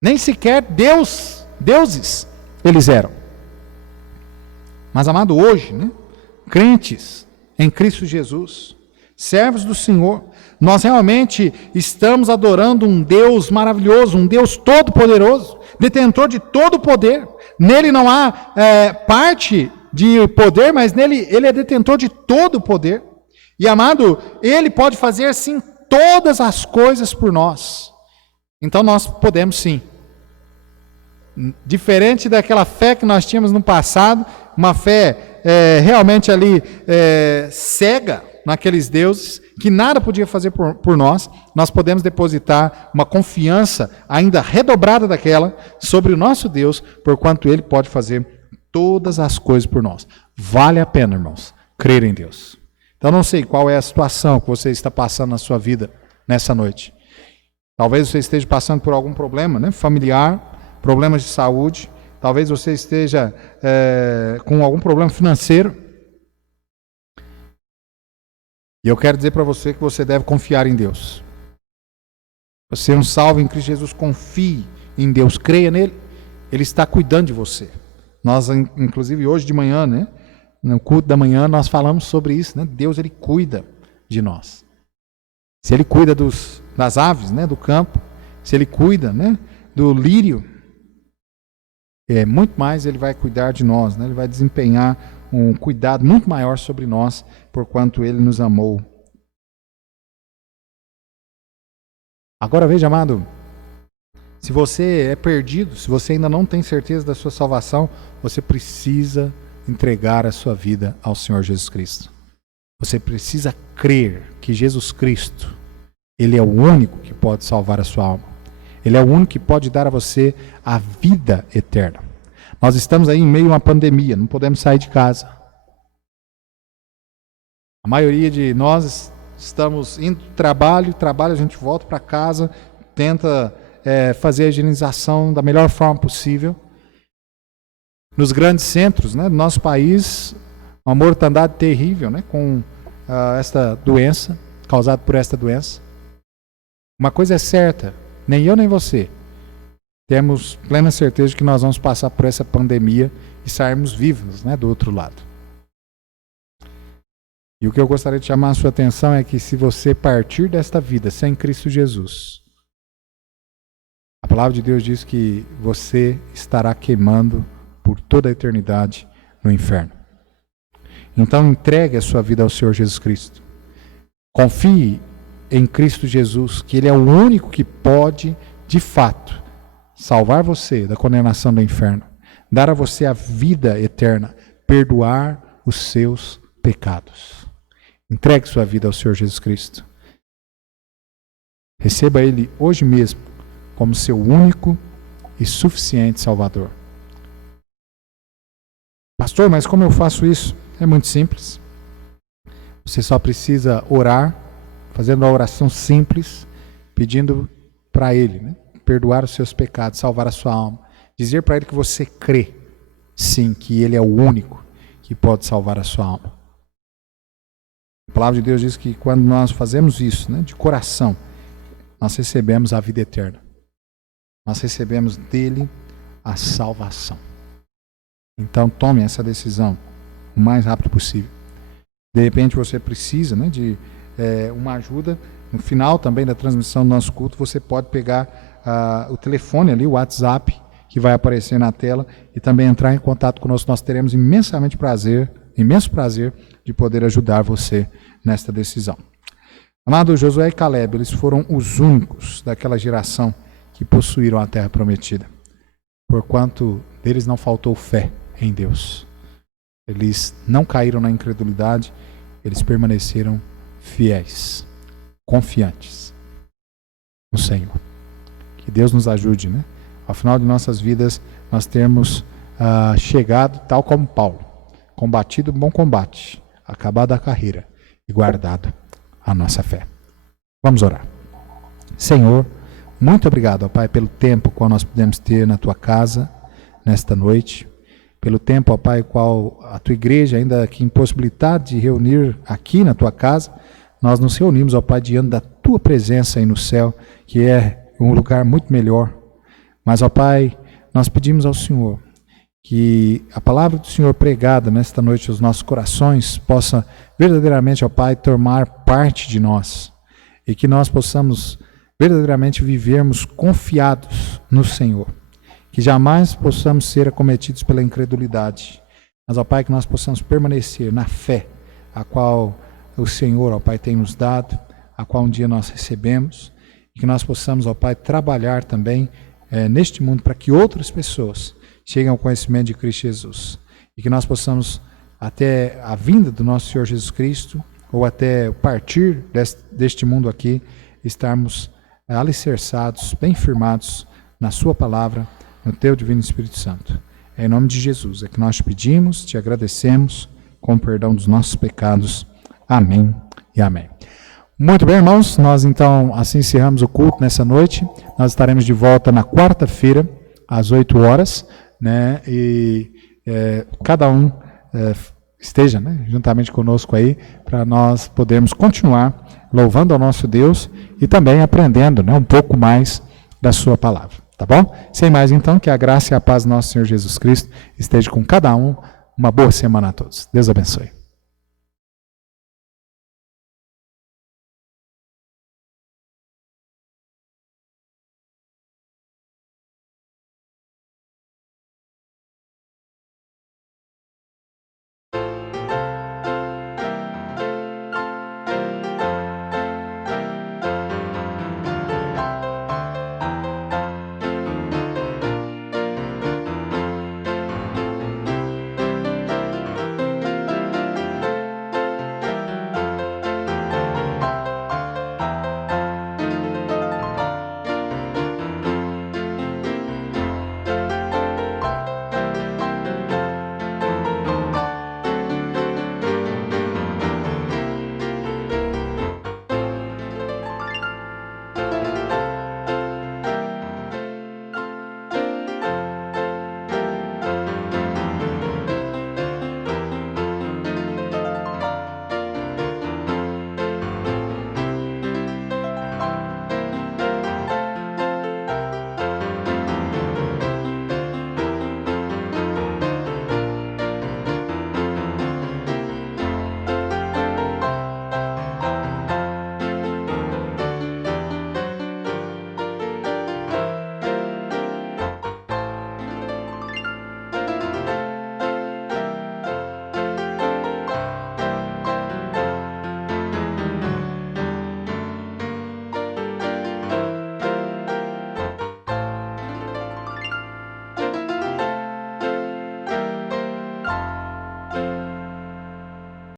Nem sequer deuses eles eram. Mas, amado, hoje, né, crentes em Cristo Jesus, servos do Senhor, nós realmente estamos adorando um Deus maravilhoso, um Deus todo-poderoso, detentor de todo o poder. Nele não há parte de poder, mas nele ele é detentor de todo o poder. E, amado, ele pode fazer sim todas as coisas por nós. Então nós podemos sim. Diferente daquela fé que nós tínhamos no passado, uma fé realmente ali cega naqueles deuses, que nada podia fazer por nós, nós podemos depositar uma confiança ainda redobrada daquela sobre o nosso Deus, porquanto Ele pode fazer todas as coisas por nós. Vale a pena, irmãos, crer em Deus. Então não sei qual é a situação que você está passando na sua vida nessa noite. Talvez você esteja passando por algum problema, né, familiar, problemas de saúde, talvez você esteja com algum problema financeiro. E eu quero dizer para você que você deve confiar em Deus. Você é um salvo em Cristo Jesus, confie em Deus, creia nele, Ele está cuidando de você. Nós, inclusive hoje de manhã, né, no culto da manhã, nós falamos sobre isso, né? Deus, Ele cuida de nós. Se Ele cuida das aves, né, do campo, se Ele cuida, né, do lírio, muito mais Ele vai cuidar de nós, né? Ele vai desempenhar um cuidado muito maior sobre nós, porquanto Ele nos amou. Agora veja, amado, se você é perdido, se você ainda não tem certeza da sua salvação, você precisa entregar a sua vida ao Senhor Jesus Cristo. Você precisa crer que Jesus Cristo, Ele é o único que pode salvar a sua alma. Ele é o único que pode dar a você a vida eterna. Nós estamos aí em meio a uma pandemia, não podemos sair de casa. A maioria de nós estamos indo do trabalho, a gente volta para casa, tenta fazer a higienização da melhor forma possível. Nos grandes centros, né, do nosso país, uma mortandade terrível, né, com esta doença, causada por esta doença. Uma coisa é certa, nem eu nem você temos plena certeza de que nós vamos passar por essa pandemia e sairmos vivos, né, do outro lado. E o que eu gostaria de chamar a sua atenção é que se você partir desta vida sem Cristo Jesus, a palavra de Deus diz que você estará queimando por toda a eternidade no inferno. Então entregue a sua vida ao Senhor Jesus Cristo. Confie em Cristo Jesus, que Ele é o único que pode, de fato, salvar você da condenação do inferno, dar a você a vida eterna, perdoar os seus pecados. Entregue sua vida ao Senhor Jesus Cristo. Receba Ele hoje mesmo como seu único e suficiente Salvador. Pastor, mas como eu faço isso? É muito simples. Você só precisa orar, fazendo uma oração simples, pedindo para Ele, né, perdoar os seus pecados, salvar a sua alma. Dizer para Ele que você crê, sim, que Ele é o único que pode salvar a sua alma. A palavra de Deus diz que quando nós fazemos isso, né, de coração, nós recebemos a vida eterna. Nós recebemos dele a salvação. Então tome essa decisão o mais rápido possível. De repente você precisa, né, de uma ajuda. No final também da transmissão do nosso culto, você pode pegar o telefone ali, o WhatsApp, que vai aparecer na tela, e também entrar em contato conosco. Nós teremos imenso prazer de poder ajudar você nesta decisão. Amado, Josué e Caleb, eles foram os únicos daquela geração que possuíram a terra prometida, porquanto deles não faltou fé em Deus. Eles não caíram na incredulidade, eles permaneceram fiéis, confiantes no Senhor. Que Deus nos ajude, né? Ao final de nossas vidas, nós termos chegado, tal como Paulo, combatido o bom combate, acabado a carreira e guardado a nossa fé. Vamos orar. Senhor, muito obrigado, ó Pai, pelo tempo qual nós podemos ter na Tua casa, nesta noite, pelo tempo, ó Pai, qual a Tua igreja, ainda que impossibilitada de reunir aqui na Tua casa, nós nos reunimos, ó Pai, diante da Tua presença aí no céu, que é um lugar muito melhor. Mas, ó Pai, nós pedimos ao Senhor que a palavra do Senhor pregada nesta noite aos nossos corações possa verdadeiramente, ó Pai, tomar parte de nós e que nós possamos verdadeiramente vivermos confiados no Senhor, que jamais possamos ser acometidos pela incredulidade, mas, ó Pai, que nós possamos permanecer na fé a qual o Senhor, ó Pai, tem nos dado, a qual um dia nós recebemos, e que nós possamos, ó Pai, trabalhar também neste mundo para que outras pessoas cheguem ao conhecimento de Cristo Jesus. E que nós possamos, até a vinda do nosso Senhor Jesus Cristo, ou até o partir deste mundo aqui, estarmos alicerçados, bem firmados na Sua palavra, no Teu Divino Espírito Santo. É em nome de Jesus é que nós te pedimos, te agradecemos, com o perdão dos nossos pecados. Amém e amém. Muito bem, irmãos, nós então assim encerramos o culto nessa noite. Nós estaremos de volta na quarta-feira, às 8 horas, né? E cada um esteja, né, juntamente conosco aí, para nós podermos continuar louvando ao nosso Deus e também aprendendo, né, um pouco mais da sua palavra, tá bom? Sem mais então, que a graça e a paz do nosso Senhor Jesus Cristo esteja com cada um. Uma boa semana a todos. Deus abençoe.